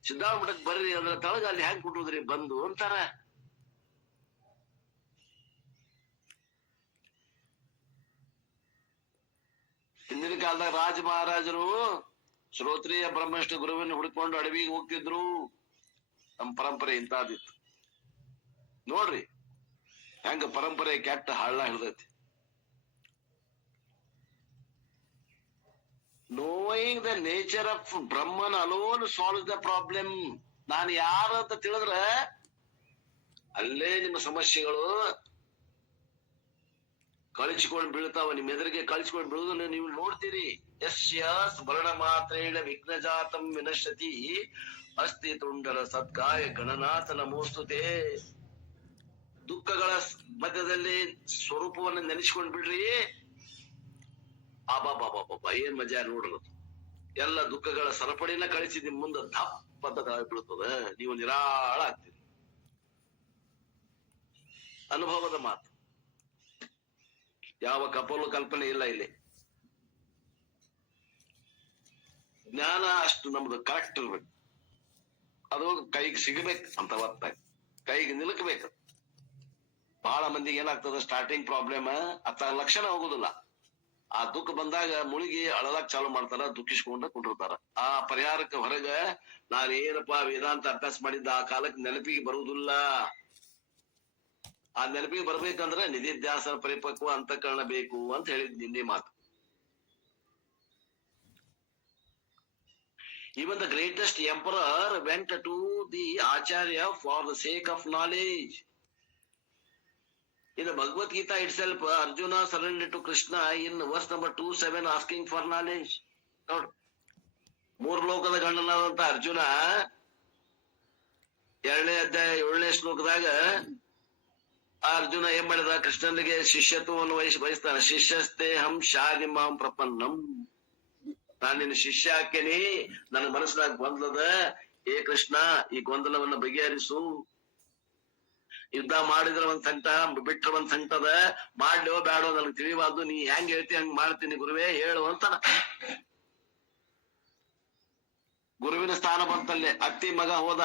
ಸಿದ್ಧಾರ್ಥ ಮಠಕ್ ಬರ್ರಿ ಅಂದ್ರೆ ತಳಗ ಅಲ್ಲಿ ಹೆಂಗ್ ಕೊಟ್ಟುದ್ರಿ ಬಂದು ಅಂತಾರ. ಹಿಂದಿನ ಕಾಲದಾಗ ರಾಜ ಮಹಾರಾಜರು ಶ್ರೋತ್ರಿಯ ಬ್ರಹ್ಮಷ್ಠ ಗುರುವಿನ ಹುಡ್ಕೊಂಡು ಅಡವಿಗೆ ಹೋಗ್ತಿದ್ರು. ನಮ್ಮ ಪರಂಪರೆ ಇಂತಾದಿತ್ತು ನೋಡ್ರಿ, ಹೆಂಗ ಪರಂಪರೆ ಕೆಟ್ಟ ಹಳ್ಳ ಹಿಡ್ದೈತಿ. knowing the nature of Brahman alone solves the problem. ನಾನು ಯಾರು ಅಂತ ತಿಳಿದ್ರ ಅಲ್ಲೇ ನಿಮ್ಮ ಸಮಸ್ಯೆಗಳು ಕಳಿಸಿಕೊಂಡು ಬೀಳ್ತಾವ, ನಿಮ್ ಎದುರಿಗೆ ಕಳಿಸಿಕೊಂಡು ಬೀಳುದನ್ನು ನೀವು ನೋಡ್ತೀರಿ. ಯಸ್ಯ ಸ್ಮರಣ ಮಾತ್ರೇಣ ವಿಘ್ನಜಾತಂ ವಿನಶ್ಯತಿ ಅಸ್ತಿ ತುಂಡರ ಸತ್ಕಾಯ ಗಣನಾಥ ನಮೋಸ್ತುತೆ. ದುಃಖಗಳ ಮಧ್ಯದಲ್ಲಿ ಸ್ವರೂಪವನ್ನು ನೆನೆಸ್ಕೊಂಡ್ ಬಿಡ್ರಿ, ಆಬಾಬಾಬಾಬಾ ಏನ್ ಮಜಾ ನೋಡ್ರದು. ಎಲ್ಲ ದುಃಖಗಳ ಸರಪಳಿನ ಕಳಿಸಿ ನಿಮ್ ಮುಂದೆ ದಪ್ಪದ ಬೀಳ್ತದ, ನೀವು ನಿರಾಳ ಆಗ್ತೀರಿ. ಅನುಭವದ ಮಾತು, ಯಾವ ಕಪೋಲ ಕಲ್ಪನೆ ಇಲ್ಲ ಇಲ್ಲಿ. ಜ್ಞಾನ ಅಷ್ಟು ನಮ್ದು ಕರೆಕ್ಟ್ ಇರ್ಬೇಕು, ಅದು ಕೈಗೆ ಸಿಗಬೇಕು ಅಂತ ಹೊತ್ತಾಗಿ ಕೈಗೆ ನಿಲುಕಬೇಕು. ಬಹಳ ಮಂದಿಗೆ ಏನಾಗ್ತದ, ಸ್ಟಾರ್ಟಿಂಗ್ ಪ್ರಾಬ್ಲಮ್ ಅತ್ತ ಲಕ್ಷಣ ಹೋಗುದಿಲ್ಲ. ಆ ದುಃಖ ಬಂದಾಗ ಮುಳುಗಿ ಅಳಲಕ್ ಚಾಲು ಮಾಡ್ತಾರ, ದುಃಖಿಸ್ಕೊಂಡ ಕುಂಡಿರ್ತಾರ. ಆ ಪರಿಹಾರಕ್ಕೆ ಹೊರಗ ನಾನೇನಪ್ಪಾ ವೇದಾಂತ ಅಭ್ಯಾಸ ಮಾಡಿದ್ದ ಆ ಕಾಲಕ್ಕೆ ನೆನಪಿಗೆ ಬರುವುದಿಲ್ಲ. ಆ ನೆನಪಿಗೆ ಬರ್ಬೇಕಂದ್ರೆ ನಿಧಿಧ್ಯಾಸನ ಪರಿಪಕ್ವ ಅಂತಃಕರಣ ಬೇಕು ಅಂತ ಹೇಳಿದ್ ನಿನ್ನೆ ಮಾತು. Even the greatest emperor went to the Acharya for the sake of knowledge. In the Bhagavad Gita itself, Arjuna surrendered to Krishna in verse number 27 asking for knowledge. ನೋಡ್, 3 ಲೋಕದ ಗಂಡನಾದಂತ ಅರ್ಜುನ 2ನೇ ಅಧ್ಯಾಯ 7ನೇ ಶ್ಲೋಕದಾಗ ಅರ್ಜುನ ಏನ್ ಮಾಡಿದ, ಕೃಷ್ಣನಿಗೆ ಶಿಷ್ಯತ್ವವನ್ನು ವಹಿಸ್ತಾನೆ. ಶಿಷ್ಯಸ್ತೆ ಹಂ ಶಾರಿಮಾಂ ಪ್ರಪನ್ನಂ, ನಾನ್ ನಿನ್ನ ಶಿಷ್ಯ ಹಾಕೇನಿ, ನನ್ನ ಮನಸ್ಸಿನಾಗ ಗೊಂದಲದ, ಏ ಕೃಷ್ಣ ಈ ಗೊಂದಲವನ್ನ ಬಗೆಹರಿಸು. ಯುದ್ಧ ಮಾಡಿದ್ರ ಒಂದ್ ಸಂಕಟ, ಬಿಟ್ರ ಒಂದ್ ಸಂಕಟದ, ಮಾಡ್ಲೋ ಬೇಡೋ ನನಗ್ ತಿಳಿಬಾರ್ದು, ನೀ ಹೆಂಗ್ ಹೇಳ್ತಿ ಹಂಗ್ ಮಾಡ್ತೀನಿ ಗುರುವೇ ಹೇಳು ಅಂತಾನ. ಗುರುವಿನ ಸ್ಥಾನ ಬಂತಲ್ಲೇ. ಅತ್ತಿ ಮಗ ಹೋದ,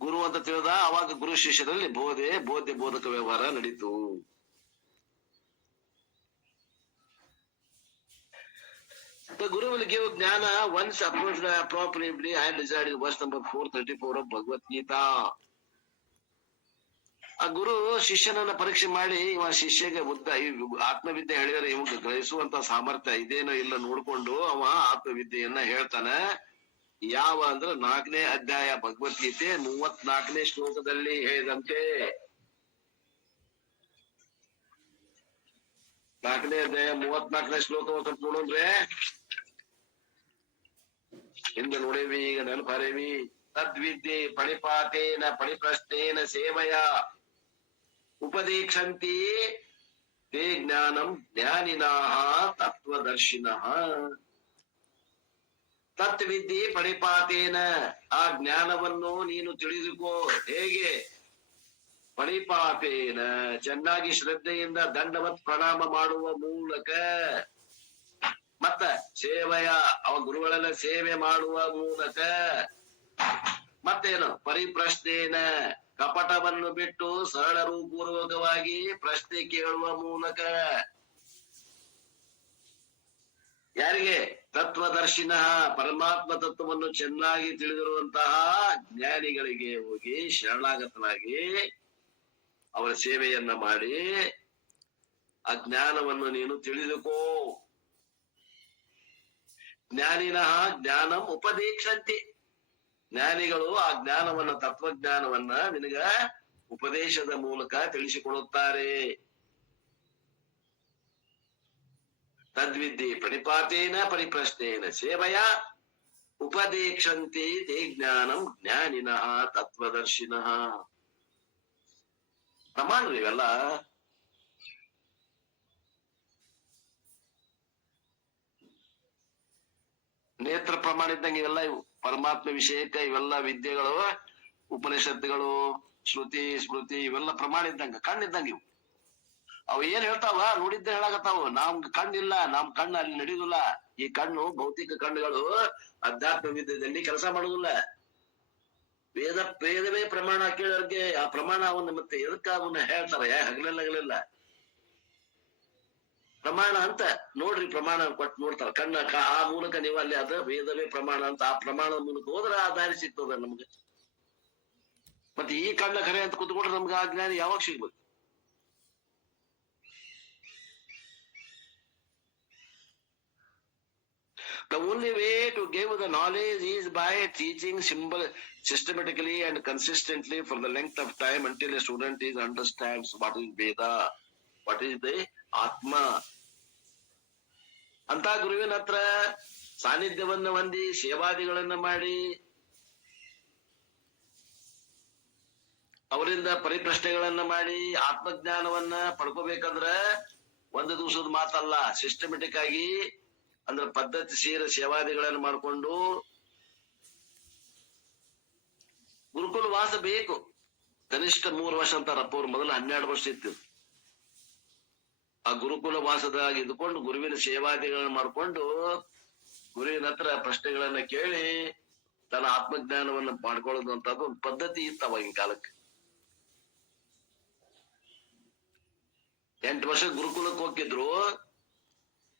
ಗುರು ಅಂತ ತಿಳಿದ. ಅವಾಗ ಗುರು ಶಿಷ್ಯರಲ್ಲಿ ಬೋಧ್ಯ ಬೋಧಕ ವ್ಯವಹಾರ ನಡೀತು. The Guru will give Jnana once appropriately and decided verse number 434 of Bhagavad Gita. ಆ ಗುರು ಶಿಷ್ಯನನ್ನ ಪರೀಕ್ಷೆ ಮಾಡಿ, ಇವ ಶಿಷ್ಯಗೆ ಆತ್ಮವಿದ್ಯೆ ಹೇಳಿದರೆ ಇವಾಗ ಗ್ರಹಿಸುವಂತ ಸಾಮರ್ಥ್ಯ ಇದೇನೋ ಇಲ್ಲ ನೋಡ್ಕೊಂಡು ಅವ ಆತ್ಮವಿದ್ಯೆಯನ್ನ ಹೇಳ್ತಾನೆ. ಯಾವ ಅಂದ್ರೆ 4ನೇ ಅಧ್ಯಾಯ ಭಗವದ್ಗೀತೆ 34ನೇ ಶ್ಲೋಕದಲ್ಲಿ ಹೇಳಿದಂತೆ. 4ನೇ ಅಧ್ಯಾಯ 34ನೇ ಶ್ಲೋಕ ಸ್ವಲ್ಪ ನೋಡಿದ್ರೆ ಹಿಂದೆ ನೋಡೇವಿ, ಈಗ ನೆನಪರೇವಿ. ತದ್ವಿದ್ಯೆ ಪಣಿಪಾತೇನ ಪಣಿಪ್ರಶ್ನೇನ ಸೇವಯ ಉಪದೀಕ್ಷಂತಿ ತೇ ಜ್ಞಾನಂ ಜ್ಞಾನಿನಃ ತತ್ವದರ್ಶಿನಃ. ತತ್ವಿದ್ಯೆ ಪಣಿಪಾತೇನ, ಆ ಜ್ಞಾನವನ್ನು ನೀನು ತಿಳಿದುಕೋ. ಹೇಗೆ? ಪಣಿಪಾತೇನ, ಚೆನ್ನಾಗಿ ಶ್ರದ್ಧೆಯಿಂದ ದಂಡವತ್ ಪ್ರಣಾಮ ಮಾಡುವ ಮೂಲಕ. ಮತ್ತ ಸೇವೆಯ, ಅವ ಗುರುಗಳೆಲ್ಲ ಸೇವೆ ಮಾಡುವ ಮೂಲಕ. ಮತ್ತೇನು? ಪರಿಪ್ರಶ್ನೇನ, ಕಪಟವನ್ನು ಬಿಟ್ಟು ಸರಳರೂ ಪೂರ್ವಕವಾಗಿ ಪ್ರಶ್ನೆ ಕೇಳುವ ಮೂಲಕ. ಯಾರಿಗೆ? ತತ್ವದರ್ಶಿನ, ಪರಮಾತ್ಮ ತತ್ವವನ್ನು ಚೆನ್ನಾಗಿ ತಿಳಿದಿರುವಂತಹ ಜ್ಞಾನಿಗಳಿಗೆ ಹೋಗಿ ಶರಣಾಗತನಾಗಿ ಅವರ ಸೇವೆಯನ್ನ ಮಾಡಿ ಆ ಜ್ಞಾನವನ್ನು ನೀನು ತಿಳಿದುಕೋ. ಜ್ಞಾನಿನಃ ಜ್ಞಾನಂ ಉಪದೇಕ್ಷಂತಿ, ಜ್ಞಾನಿಗಳು ಆ ಜ್ಞಾನವನ್ನ, ತತ್ವಜ್ಞಾನವನ್ನ ನಿನಗ ಉಪದೇಶದ ಮೂಲಕ ತಿಳಿಸಿಕೊಡುತ್ತಾರೆ. ತದ್ವಿದ್ಯೆ ಪ್ರಣಿಪಾತೇನ ಪರಿಪ್ರಶ್ನೇನ ಸೇವಯ ಉಪದೇಕ್ಷಂತಿ ತೇ ಜ್ಞಾನಂ ಜ್ಞಾನಿನಃ ತತ್ವದರ್ಶಿನಃ. ಪ್ರಮಾಣ ಇವೆಲ್ಲ. ನೇತ್ರ ಪ್ರಮಾಣ ಇದ್ದಂಗೆ ಇವೆಲ್ಲ ಇವು ಪರಮಾತ್ಮ ವಿಷಯಕ. ಇವೆಲ್ಲ ವಿದ್ಯೆಗಳು, ಉಪನಿಷತ್ತುಗಳು, ಶ್ರುತಿ ಸ್ಮೃತಿ ಇವೆಲ್ಲ ಪ್ರಮಾಣ ಇದ್ದಂಗ, ಕಣ್ಣಿದ್ದಂಗ ಇವು. ಅವು ಏನ್ ಹೇಳ್ತಾವ ನೋಡಿದ್ದೆ ಹೇಳಾಕತ್ತಾವ. ನಮ್ ಕಣ್ಣಿಲ್ಲ, ನಮ್ ಕಣ್ಣು ಅಲ್ಲಿ ನಡೆಯುದಿಲ್ಲ. ಈ ಕಣ್ಣು ಭೌತಿಕ ಕಣ್ಣುಗಳು ಅಧ್ಯಾತ್ಮ ವಿದ್ಯೆಯಲ್ಲಿ ಕೆಲಸ ಮಾಡುದಿಲ್ಲ. ವೇದವೇ ಪ್ರಮಾಣ ಕೇಳೋರ್ಗೆ ಆ ಪ್ರಮಾಣವನ್ನು ಮತ್ತೆ ಎದಕ್ಕ ಅವನ್ನ ಹೇಳ್ತಾರ? ಹಗಲೆಲ್ಲ ಪ್ರಮಾಣ ಅಂತ ನೋಡ್ರಿ, ಪ್ರಮಾಣ ಕೊಟ್ಟು ನೋಡ್ತಾರ. ಕಣ್ಣ ಆ ಮೂಲಕ ನೀವು ಅಲ್ಲಿ ಅದ ವೇದವೇ ಪ್ರಮಾಣ ಅಂತ ಆ ಪ್ರಮಾಣದ ಮೂಲಕ ಹೋದ್ರೆ ಆ ದಾರಿ ಸಿಗ್ತದ ನಮ್ಗೆ. ಮತ್ತೆ ಈ ಕಣ್ಣ ಖರೆ ಅಂತ ಕೂತ್ಕೊಂಡ್ರೆ ನಮ್ಗೆ ಆ ಜ್ಞಾನ ಯಾವಾಗ ಸಿಗ್ಬೇಕು? The only way to give the knowledge is by teaching systematically and consistently for the length of time until a student understands what is Veda, what is the Atma. ಅಂತ ಗುರುವಿನ ಹತ್ರ ಸಾನ್ನಿಧ್ಯವನ್ನ ಹೊಂದಿ ಸೇವಾದಿಗಳನ್ನ ಮಾಡಿ ಅವರಿಂದ ಪರಿಪ್ರಶ್ನೆಗಳನ್ನ ಮಾಡಿ ಆತ್ಮಜ್ಞಾನವನ್ನ ಪಡ್ಕೋಬೇಕಂದ್ರ ಒಂದು ದಿವಸದ ಮಾತಲ್ಲ, ಸಿಸ್ಟಮೆಟಿಕ್ ಆಗಿ ಅಂದ್ರೆ ಪದ್ಧತಿ ಸೇರ ಸೇವಾದಿಗಳನ್ನ ಮಾಡ್ಕೊಂಡು ಗುರುಕುಲ ವಾಸ ಬೇಕು. ಕನಿಷ್ಠ 3 ವರ್ಷ ಅಂತಾರಪ್ಪ ಅವ್ರು, ಮೊದಲು 12 ವರ್ಷ ಇತ್ತು. ಆ ಗುರುಕುಲ ವಾಸದಾಗ ಇದ್ಕೊಂಡು ಗುರುವಿನ ಸೇವಾದಿಗಳನ್ನ ಮಾಡ್ಕೊಂಡು ಗುರುವಿನ ಹತ್ರ ಪ್ರಶ್ನೆಗಳನ್ನ ಕೇಳಿ ತನ್ನ ಆತ್ಮಜ್ಞಾನವನ್ನ ಮಾಡ್ಕೊಳ್ಳೋದು ಅಂತದ್ದು ಒಂದು ಪದ್ಧತಿ ಇತ್ತು ಅವಾಗಿನ ಕಾಲಕ್ಕೆ. 8 ವರ್ಷ ಗುರುಕುಲಕ್ಕೆ ಹೋಗಿದ್ರು.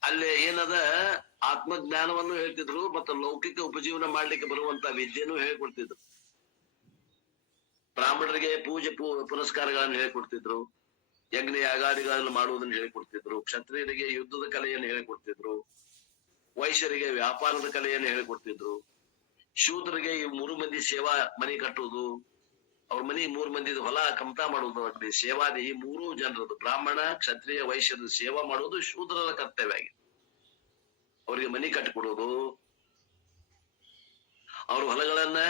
ಅಲ್ಲಿ ಏನದ ಆತ್ಮಜ್ಞಾನವನ್ನು ಹೇಳ್ತಿದ್ರು, ಮತ್ತು ಲೌಕಿಕ ಉಪಜೀವನ ಮಾಡ್ಲಿಕ್ಕೆ ಬರುವಂತ ವಿದ್ಯೆನೂ ಹೇಳ್ಕೊಡ್ತಿದ್ರು. ಬ್ರಾಹ್ಮಣರಿಗೆ ಪೂಜೆ ಪುನಸ್ಕಾರಗಳನ್ನು ಹೇಳ್ಕೊಡ್ತಿದ್ರು, ಯಜ್ಞ ಯಾಗಾದಿಗಳನ್ನು ಮಾಡುವುದನ್ನು ಹೇಳಿಕೊಡ್ತಿದ್ರು, ಕ್ಷತ್ರಿಯರಿಗೆ ಯುದ್ಧದ ಕಲೆಯನ್ನು ಹೇಳಿಕೊಡ್ತಿದ್ರು, ವೈಶ್ಯರಿಗೆ ವ್ಯಾಪಾರದ ಕಲೆಯನ್ನು ಹೇಳಿಕೊಡ್ತಿದ್ರು, ಶೂದ್ರರಿಗೆ ಈ 3 ಮಂದಿ ಸೇವಾ ಮನೆ ಕಟ್ಟುವುದು, ಅವ್ರ ಮನಿ 3 ಮಂದಿ ಹೊಲ ಕಮ್ತಾ ಮಾಡುವುದು, ಸೇವಾದಿ ಈ 3 ಜನರದು ಬ್ರಾಹ್ಮಣ ಕ್ಷತ್ರಿಯ ವೈಶ್ಯರ ಸೇವಾ ಮಾಡುವುದು ಶೂದ್ರರ ಕರ್ತವ್ಯ ಆಗಿದೆ. ಅವರಿಗೆ ಮನಿ ಕಟ್ಟಿಕೊಡೋದು, ಅವ್ರ ಹೊಲಗಳನ್ನ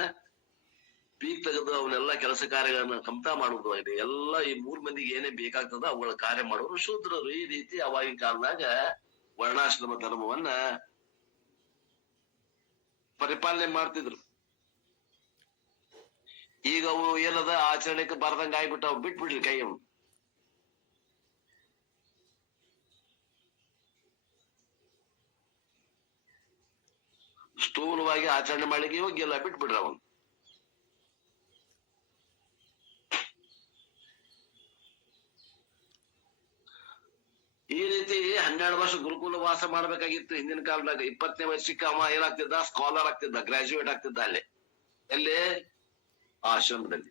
ಪೀಕ್ ತೆಗೆದು ಅವನ್ನೆಲ್ಲ ಕೆಲಸ ಕಾರ್ಯಗಳನ್ನ ಕಮ್ತಾ ಮಾಡುವುದು ಆಗಿದೆ. ಎಲ್ಲ ಈ 3 ಮಂದಿಗೆ ಏನೇ ಬೇಕಾಗ್ತದ ಅವುಗಳ ಕಾರ್ಯ ಮಾಡೋರು ಶೂದ್ರರು. ಈ ರೀತಿ ಅವಾಗಿನ ಕಾಲದಾಗ ವರ್ಣಾಶ್ರಮ ಧರ್ಮವನ್ನ ಪರಿಪಾಲನೆ ಮಾಡ್ತಿದ್ರು. ಈಗ ಅವು ಏನದ ಆಚರಣೆಗೆ ಬರ್ದಂಗ ಆಗ್ಬಿಟ್ಟು ಅವು ಬಿಟ್ಬಿಡ್ಲಿ ಕೈ. ಅವು ಸ್ಥೂಲವಾಗಿ ಆಚರಣೆ ಮಾಡ್ಲಿಕ್ಕೆ ಯೋಗ್ಯ ಬಿಟ್ಬಿಡ್ರ ಅವನು. ಈ ರೀತಿ 12 ವರ್ಷ ಗುರುಕುಲ ವಾಸ ಮಾಡ್ಬೇಕಾಗಿತ್ತು ಹಿಂದಿನ ಕಾಲದಾಗ. 20ನೇ ವರ್ಷಕ್ಕೆ ಅವ ಏನಾಗ್ತಿದ್ದ, ಸ್ಕಾಲರ್ ಆಗ್ತಿದ್ದ, ಗ್ರಾಜುಯೇಟ್ ಆಗ್ತಿದ್ದ ಅಲ್ಲೇ. ಎಲ್ಲೇ ಆಶ್ರಮದಲ್ಲಿ.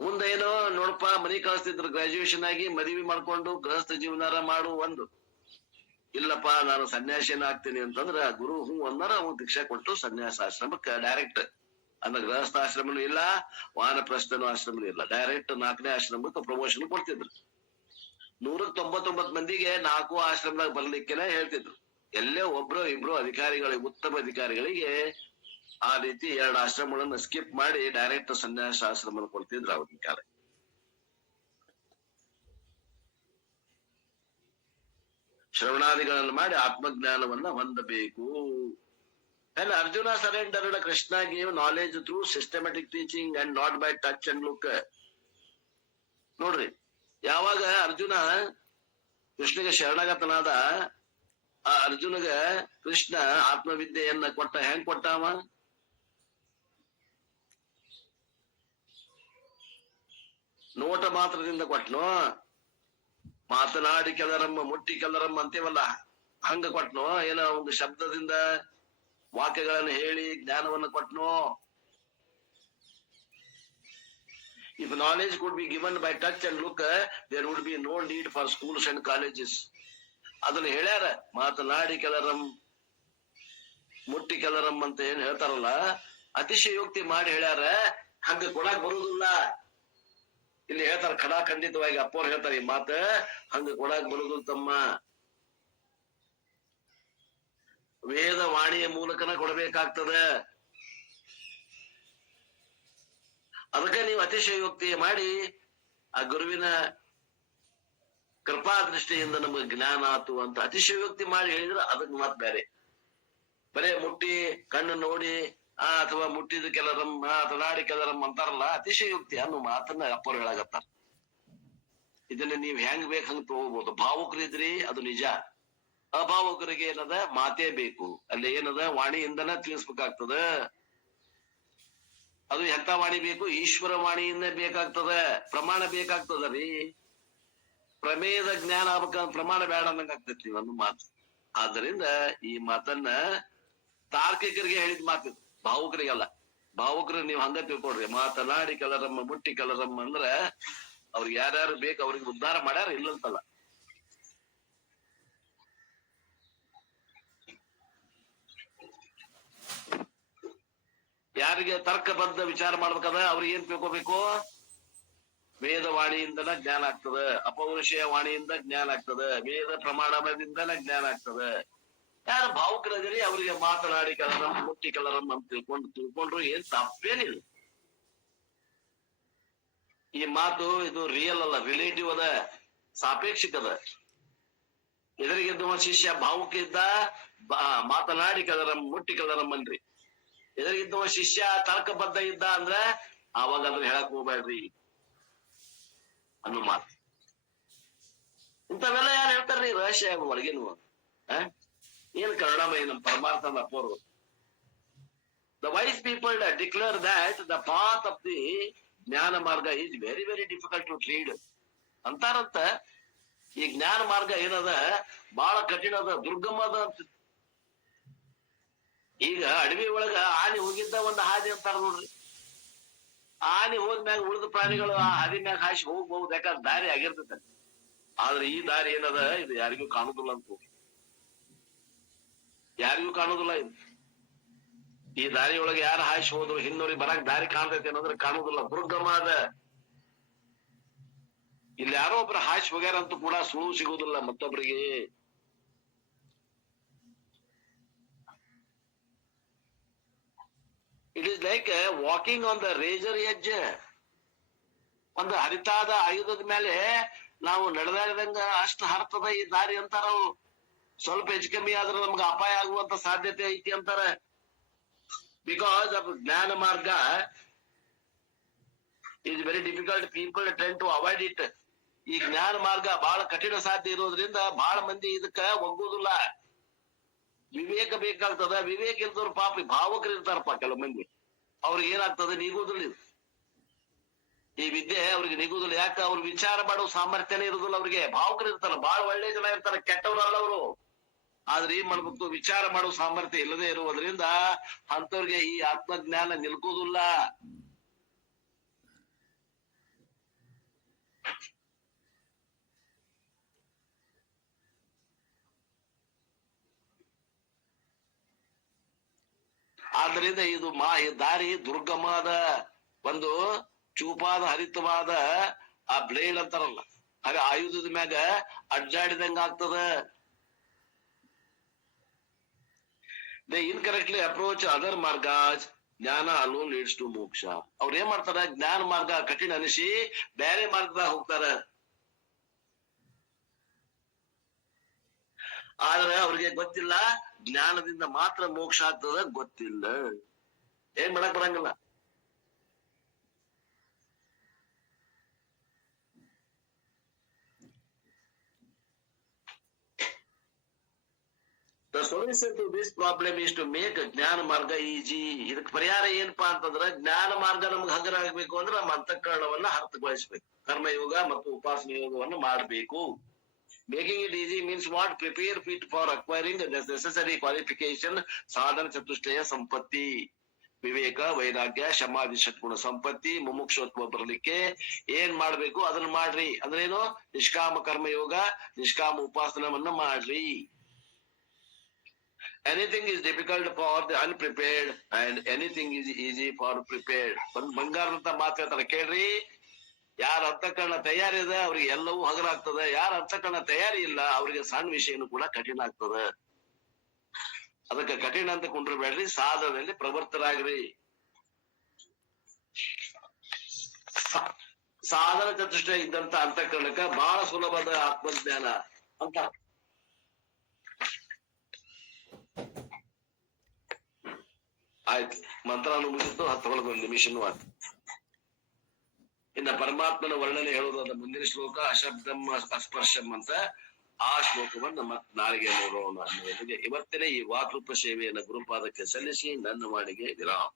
ಮುಂದೇನೋ ನೋಡಪ್ಪ ಮನಿ ಕಳಿಸ್ತಿದ್ರು, ಗ್ರಾಜುಯೇಷನ್ ಆಗಿ ಮದುವೆ ಮಾಡ್ಕೊಂಡು ಗೃಹಸ್ಥ ಜೀವನಾರ ಮಾಡು. ಒಂದು ಇಲ್ಲಪ್ಪ ನಾನು ಸನ್ಯಾಸಿನ ಆಗ್ತೀನಿ ಅಂತಂದ್ರ ಗುರು ಹೂ ಅಂದಾರ ಅವ್ ದೀಕ್ಷಾ ಕೊಟ್ಟು ಸನ್ಯಾಸಾಶ್ರಮಕ್ಕೆ ಡೈರೆಕ್ಟ್, ಅಂದ್ರೆ ಗೃಹಸ್ಥಾಶ್ರಮನು ಇಲ್ಲ, ವಾನಪ್ರಸ್ಥನ ಆಶ್ರಮನು ಇಲ್ಲ, ಡೈರೆಕ್ಟ್ 4ನೇ ಆಶ್ರಮಕ್ಕೆ ಪ್ರಮೋಷನ್ ಕೊಡ್ತಿದ್ರು. 199 ಮಂದಿಗೆ 4 ಆಶ್ರಮದಾಗ ಬರ್ಲಿಕ್ಕೆನೆ ಹೇಳ್ತಿದ್ರು. ಎಲ್ಲೇ ಒಬ್ರು ಇಬ್ರು ಅಧಿಕಾರಿಗಳಿಗೆ, ಉತ್ತಮ ಅಧಿಕಾರಿಗಳಿಗೆ ಆ ರೀತಿ 2 ಆಶ್ರಮಗಳನ್ನ ಸ್ಕಿಪ್ ಮಾಡಿ ಡೈರೆಕ್ಟ್ ಸನ್ಯಾಸ ಆಶ್ರಮ ಕೊಡ್ತಿದ್ರು ಅವತ್ತಿನ ಕಾಲ. ಶ್ರವಣಾದಿಗಳನ್ನು ಮಾಡಿ ಆತ್ಮಜ್ಞಾನವನ್ನ ಹೊಂದಬೇಕು. And Arjuna surrendered. Krishna gave knowledge through systematic teaching and not by touch and look. ನೋಡ್ರಿ, ಯಾವಾಗ ಅರ್ಜುನ ಕೃಷ್ಣಗೆ ಶರಣಾಗತನಾದ, ಆ ಅರ್ಜುನಗ ಕೃಷ್ಣ ಆತ್ಮವಿದ್ಯೆಯನ್ನ ಕೊಟ್ಟ. ಹೆಂಗ್ ಕೊಟ್ಟಾವ? ನೋಟ ಮಾತ್ರದಿಂದ ಕೊಟ್ನೋ, ಮಾತನಾಡಿ ಕೆಲರಮ್ಮ ಮುಟ್ಟಿ ಕೆಲರಮ್ಮ ಅಂತೀವಲ್ಲ ಹಂಗ ಕೊಟ್ನೋ, ಏನೋ ಒಂದು ಶಬ್ದದಿಂದ ವಾಕ್ಯಗಳನ್ನು ಹೇಳಿ ಜ್ಞಾನವನ್ನು ಕೊಟ್ನೋ? If knowledge could be given by touch and look, there would be no need for schools and colleges. ಅದನ್ನ ಹೇಳ್ಯಾರ, ಮಾತನಾಡಿ ಕೆಲರಂ ಮುಟ್ಟಿ ಕೆಲರಂ ಅಂತ ಏನ್ ಹೇಳ್ತಾರಲ್ಲ, ಅತಿಶಯೋಕ್ತಿ ಮಾಡಿ ಹೇಳ್ಯಾರ. ಹಂಗ ಕೊಡಾಕ್ ಬರುದಿಲ್ಲ. ಇಲ್ಲಿ ಹೇಳ್ತಾರ ಖಂಡಿತವಾಗಿ ಅಪ್ಪವ್ರು ಹೇಳ್ತಾರೆ ಈ ಮಾತ, ಹಂಗ ಕೊಡಾಕ್ ಬರುದಿಲ್ಲ ತಮ್ಮ. ವೇದ ವಾಣಿಯ ಮೂಲಕನ ಕೊಡಬೇಕಾಗ್ತದ. ಅದಕ್ಕೆ ನೀವು ಅತಿಶಯೋಕ್ತಿ ಮಾಡಿ ಆ ಗುರುವಿನ ಕೃಪಾ ದೃಷ್ಟಿಯಿಂದ ನಮಗೆ ಜ್ಞಾನ ಆತು ಅಂತ ಅತಿಶಯೋಕ್ತಿ ಮಾಡಿ ಹೇಳಿದ್ರೆ ಅದಕ್ಕೆ ಮಾತು ಬೇರೆ. ಬರೇ ಮುಟ್ಟಿ ಕಣ್ಣು ನೋಡಿ ಅಥವಾ ಮುಟ್ಟಿದ ಕೆಲರಂ ತನಾಡಿ ಕೆಲರಂ ಅಂತಾರಲ್ಲ, ಅತಿಶಯೋಕ್ತಿ ಅನ್ನೋ ಮಾತನ್ನ ಅಪ್ಪರು ಹೇಳಾಗತ್ತಾರ. ಇದನ್ನ ನೀವ್ ಹೆಂಗ್ ಬೇಕ್ ಹಂಗ ತಗೋಬಹುದು. ಭಾವುಕರಿದ್ರಿ ಅದು ನಿಜ, ಅಭಾವುಕರಿಗೆ ಏನದ ಮಾತೇ ಬೇಕು. ಅಲ್ಲಿ ಏನದ ವಾಣಿಯಿಂದನ ತಿಳಿಸ್ಬೇಕಾಗ್ತದ. ಅದು ಎಂತ ವಾಣಿ ಬೇಕು? ಈಶ್ವರ ವಾಣಿಯಿಂದ ಬೇಕಾಗ್ತದ. ಪ್ರಮಾಣ ಬೇಕಾಗ್ತದ ರೀ. ಪ್ರಮೇಯದ ಜ್ಞಾನ ಆಗ್ಬೇಕಂದ್ರ ಪ್ರಮಾಣ ಬೇಡ ಅನ್ನಂಗ ಆಗ್ತೈತಿ ಒಂದು ಮಾತು. ಆದ್ದರಿಂದ ಈ ಮಾತನ್ನ ತಾರ್ಕಿಕರಿಗೆ ಹೇಳಿದ ಮಾತು, ಭಾವುಕರಿಗಲ್ಲ. ಭಾವುಕರಿಗೆ ನೀವು ಹಂಗ ತಿಳ್ಕೊಡ್ರಿ. ಮಾತನಾಡಿ ಕಲರಮ್ಮ ಮುಟ್ಟಿ ಕಲರಮ್ಮ ಅಂದ್ರ ಅವ್ರಿಗೆ ಯಾರ್ಯಾರು ಬೇಕು ಅವ್ರಿಗೆ ಉದ್ಧಾರ ಮಾಡ್ಯಾರ, ಇಲ್ಲಂತಲ್ಲ. ಯಾರಿಗೆ ತರ್ಕಬದ್ಧ ವಿಚಾರ ಮಾಡ್ಬೇಕಾದ್ರೆ ಅವ್ರಿಗೆ ಏನ್ ತಿಳ್ಕೋಬೇಕು? ವೇದವಾಣಿಯಿಂದನ ಜ್ಞಾನ ಆಗ್ತದ, ಅಪೌರುಷೇಯ ವಾಣಿಯಿಂದ ಜ್ಞಾನ ಆಗ್ತದ, ವೇದ ಪ್ರಮಾಣದಿಂದನ ಜ್ಞಾನ ಆಗ್ತದ. ಯಾರು ಭಾವುಕರಾದಿರಿ ಅವರಿಗೆ ಮಾತನಾಡಿ ಕಲರಂ ಮುಟ್ಟಿ ಕಲರಂ ಅಂತ ತಿಳ್ಕೊಂಡ್ರು ಏನ್ ತಪ್ಪೇನಿಲ್ಲ. ಈ ಮಾತು ಇದು ರಿಯಲ್ ಅಲ್ಲ, ರಿಲೇಟಿವ್ ಅದ, ಸಾಪೇಕ್ಷಿಕ ಅದ. ಎದುರಿಗಿದ್ದ ಶಿಷ್ಯ ಭಾವುಕ ಇದ್ದ, ಮಾತನಾಡಿ ಕಲರಂ ಮುಟ್ಟಿ ಕಲರಂ ಅನ್ರಿ. ಎದುರಿಗಿದ್ದ ಶಿಷ್ಯ ತರ್ಕಬದ್ಧ ಇದ್ದ ಅಂದ್ರ ಅವಾಗ ಅದನ್ನ ಹೇಳಕ್ ಹೋಗ್ಬೇಡ್ರಿ ಅನ್ನೋ ಮಾತು. ಇಂಥವೆಲ್ಲ ಯಾರು ಹೇಳ್ತಾರ್ರಿ? ರಹಸ್ಯ ಒಳಗೇನು ಏನ್ ಕರುಣಾಮಯಿ ನಮ್ಮ ಪರಮಾರ್ಥ ಅಪ್ಪೋರು. The wise people declare that the path of the ಜ್ಞಾನ ಮಾರ್ಗ is very very difficult to tread ಅಂತಾರಂತ. ಈ ಜ್ಞಾನ ಮಾರ್ಗ ಏನದ ಬಹಳ ಕಠಿಣ ಅದ, ದುರ್ಗಮ ಅದ ಅಂತ. ಈಗ ಅಡವಿ ಒಳಗ ಆನೆ ಹೋಗಿದ್ದ ಒಂದು ಹಾದಿ ಅಂತಾರ ನೋಡ್ರಿ. ಆನೆ ಹೋದ್ಮ್ಯಾಗ ಉಳಿದ ಪ್ರಾಣಿಗಳು ಆ ಹಾದಿ ಮ್ಯಾಗ ಹಾಸಿ ಹೋಗ್ಬಹುದು, ಯಾಕಂದ್ರೆ ದಾರಿ ಆಗಿರ್ತೈತೆ. ಆದ್ರೆ ಈ ದಾರಿ ಏನದ ಇದು ಯಾರಿಗೂ ಕಾಣುದಿಲ್ಲ ಅಂತ, ಯಾರಿಗೂ ಕಾಣುದಿಲ್ಲ ಇದು. ಈ ದಾರಿ ಒಳಗೆ ಯಾರು ಹಾಸಿ ಹೋದ್ರು ಹಿಂದೂರಿಗೆ ಬರಾಕ್ ದಾರಿ ಕಾಣ್ತೈತೆ ಅನ್ನೋದ್ರೆ ಕಾಣುದಿಲ್ಲ, ದುರ್ಗಮ ಅದ. ಇಲ್ಲಿ ಯಾರೋ ಒಬ್ರು ಹಾಸಿ ಹೋಗ್ಯಾರಂತೂ ಕೂಡ ಸುಳು ಸಿಗುದಿಲ್ಲ ಮತ್ತೊಬ್ರಿಗೆ. It is like walking on the razor edge. ಒಂದು ಹರಿತಾದ ಆಯುಧದ ಮೇಲೆ ನಾವು ನಡೆದಾಡಿದಂಗ ಅಷ್ಟು ಹರ್ತದ ಈ ದಾರಿ ಅಂತಾರ ಅವ್ರು. ಸ್ವಲ್ಪ ಹೆಚ್ಚು ಕಮ್ಮಿ ಆದ್ರೆ ನಮ್ಗೆ ಅಪಾಯ ಆಗುವಂತ ಸಾಧ್ಯತೆ ಐತಿ ಅಂತಾರ. Because of jnana marga is very difficult, people try to avoid it. ಈ ಜ್ಞಾನ ಮಾರ್ಗ ಬಹಳ ಕಠಿಣ ಸಾಧ್ಯ ಇರೋದ್ರಿಂದ ಬಹಳ ಮಂದಿ ಇದಕ್ಕ ಒಗ್ಗುದಿಲ್ಲ. ವಿವೇಕ ಬೇಕಾಗ್ತದ. ವಿವೇಕ ಇಲ್ದವ್ರು ಪಾಪ ಭಾವಕರು ಇರ್ತಾರಪ್ಪ ಕೆಲವು ಮಂದಿ, ಅವ್ರಿಗೆ ಏನಾಗ್ತದೆ ನಿಗುದಿಲ್ಲ ಇದು. ಈ ವಿದ್ಯೆ ಅವ್ರಿಗೆ ನಿಗುದಿಲ್ಲ. ಯಾಕೆ? ಅವ್ರು ವಿಚಾರ ಮಾಡೋ ಸಾಮರ್ಥ್ಯನೇ ಇರುದಿಲ್ಲ ಅವ್ರಿಗೆ. ಭಾವಕರು ಇರ್ತಾರ, ಬಹಳ ಒಳ್ಳೆ ಜನ ಇರ್ತಾರೆ, ಕೆಟ್ಟವ್ರಲ್ಲ ಅವರು. ಆದ್ರೆ ಏನ್ ಮಾಡ್ಬೇಕು? ವಿಚಾರ ಮಾಡೋ ಸಾಮರ್ಥ್ಯ ಇಲ್ಲದೆ ಇರುವುದರಿಂದ ಅಂತವ್ರಿಗೆ ಈ ಆತ್ಮಜ್ಞಾನ ನಿಲ್ಕೋದಿಲ್ಲ. ಆದ್ರಿಂದ ಇದು ದಾರಿ ದುರ್ಗಮದ, ಒಂದು ಚೂಪಾದ ಹರಿತವಾದ ಆ ಬ್ಲೇಡ್ ಅಂತಾರಲ್ಲ, ಹಾಗ ಆಯುಧದ ಮ್ಯಾಗ ಅಡ್ಡಾಡಿದಂಗ ಆಗ್ತದ. ದೇ ಇನ್ಕರೆಕ್ಟ್ಲಿ ಅಪ್ರೋಚ್ ಅದರ್ ಮಾರ್ಗಾಸ್, ಜ್ಞಾನ ಅಲೋನ್ ಲೀಡ್ಸ್ ಟು ಮೋಕ್ಷ. ಅವ್ರ ಏನ್ ಮಾಡ್ತಾರ? ಜ್ಞಾನ ಮಾರ್ಗ ಕಠಿಣ ಅನಿಸಿ ಬೇರೆ ಮಾರ್ಗದಾಗ ಹೋಗ್ತಾರ. ಆದ್ರೆ ಅವ್ರಿಗೆ ಗೊತ್ತಿಲ್ಲ ಜ್ಞಾನದಿಂದ ಮಾತ್ರ ಮೋಕ್ಷ ಆಗ್ತದ, ಗೊತ್ತಿಲ್ಲ. ಏನ್ ಮಾಡಕ್ ಬರಂಗಿಲ್ಲ. The solution to this problem is to make ಜ್ಞಾನ ಮಾರ್ಗ ಈಜಿ. ಇದಕ್ ಪರಿಹಾರ ಏನಪ್ಪಾ ಅಂತಂದ್ರ, ಜ್ಞಾನ ಮಾರ್ಗ ನಮ್ಗೆ ಹಗರ ಆಗ್ಬೇಕು ಅಂದ್ರೆ ನಮ್ಮ ಅಂತಃಕರಣವನ್ನ ಹರ್ತಗೊಳಿಸ್ಬೇಕು. ಕರ್ಮಯೋಗ ಮತ್ತು ಉಪಾಸನ ಯೋಗವನ್ನು ಮಾಡಬೇಕು. Making it easy means what? Prepare fit for acquiring the necessary qualification. ಸಾಧನ ಚತುಷ್ಟಯ ಸಂಪತ್ತಿ, ವಿವೇಕ, ವೈರಾಗ್ಯ, ಶಮಾಧಿ ಷಟ್ಗುಣ ಸಂಪತ್ತಿ, ಮುಮುಕ್ಷತ್ವ ಬರ್ಲಿಕ್ಕೆ ಏನ್ ಮಾಡ್ಬೇಕು ಅದನ್ನ ಮಾಡ್ರಿ. ಅಂದ್ರೇನು? ನಿಷ್ಕಾಮ ಕರ್ಮಯೋಗ, ನಿಷ್ಕಾಮ ಉಪಾಸನವನ್ನ ಮಾಡ್ರಿ. Anything is difficult for the unprepared and anything is easy for prepared. ಒಂದ್ ಬಂಗಾರದ ಮಾತು ಹೇಳ್ತಾರ ಕೇಳ್ರಿ. ಯಾರ ಅಂತಃಕರಣ ತಯಾರಿ ಇದೆ ಅವ್ರಿಗೆ ಎಲ್ಲವೂ ಹಗರ ಆಗ್ತದೆ. ಯಾರ ಅಂತಃಕರಣ ತಯಾರಿ ಇಲ್ಲ ಅವ್ರಿಗೆ ಸಣ್ಣ ವಿಷಯನು ಕೂಡ ಕಠಿಣ ಆಗ್ತದೆ. ಅದಕ್ಕೆ ಕಠಿಣ ಅಂತ ಕೊಂಡ್ರಬೇಡ್ರಿ, ಸಾಧನೆಯಲ್ಲಿ ಪ್ರವರ್ತರಾಗ್ರಿ. ಸಾಧನ ಚತುಷ್ಟ ಇದ್ದಂತ ಅಂತಃಕರಣಕ್ಕ ಬಹಳ ಸುಲಭದ ಆತ್ಮಜ್ಞಾನ ಅಂತ. ಆಯ್ತು, ಮಂತ್ರಾನು ಮುಗಿತು, ಹತ್ತೊಳಗೊಂದು ನಿಮಿಷನೂ ಆಯ್ತು. ಇನ್ನ ಪರಮಾತ್ಮನ ವರ್ಣನೆ ಹೇಳೋದಾದ ಮುಂದಿನ ಶ್ಲೋಕ ಅಶಬ್ದಂ ಅಸ್ಪರ್ಶಂ ಅಂತ. ಆ ಶ್ಲೋಕವನ್ನು ನಾಳೆಗೆ ನೋಡೋಣ ಅನ್ನುವುದಕ್ಕೆ ಇವತ್ತಿನ ಈ ವಾಕೃಪ ಸೇವೆಯನ್ನು ಗುರುಪಾದಕ್ಕೆ ಸಲ್ಲಿಸಿ ನನ್ನ ವಾಣಿಗೆ ವಿರಾಮ.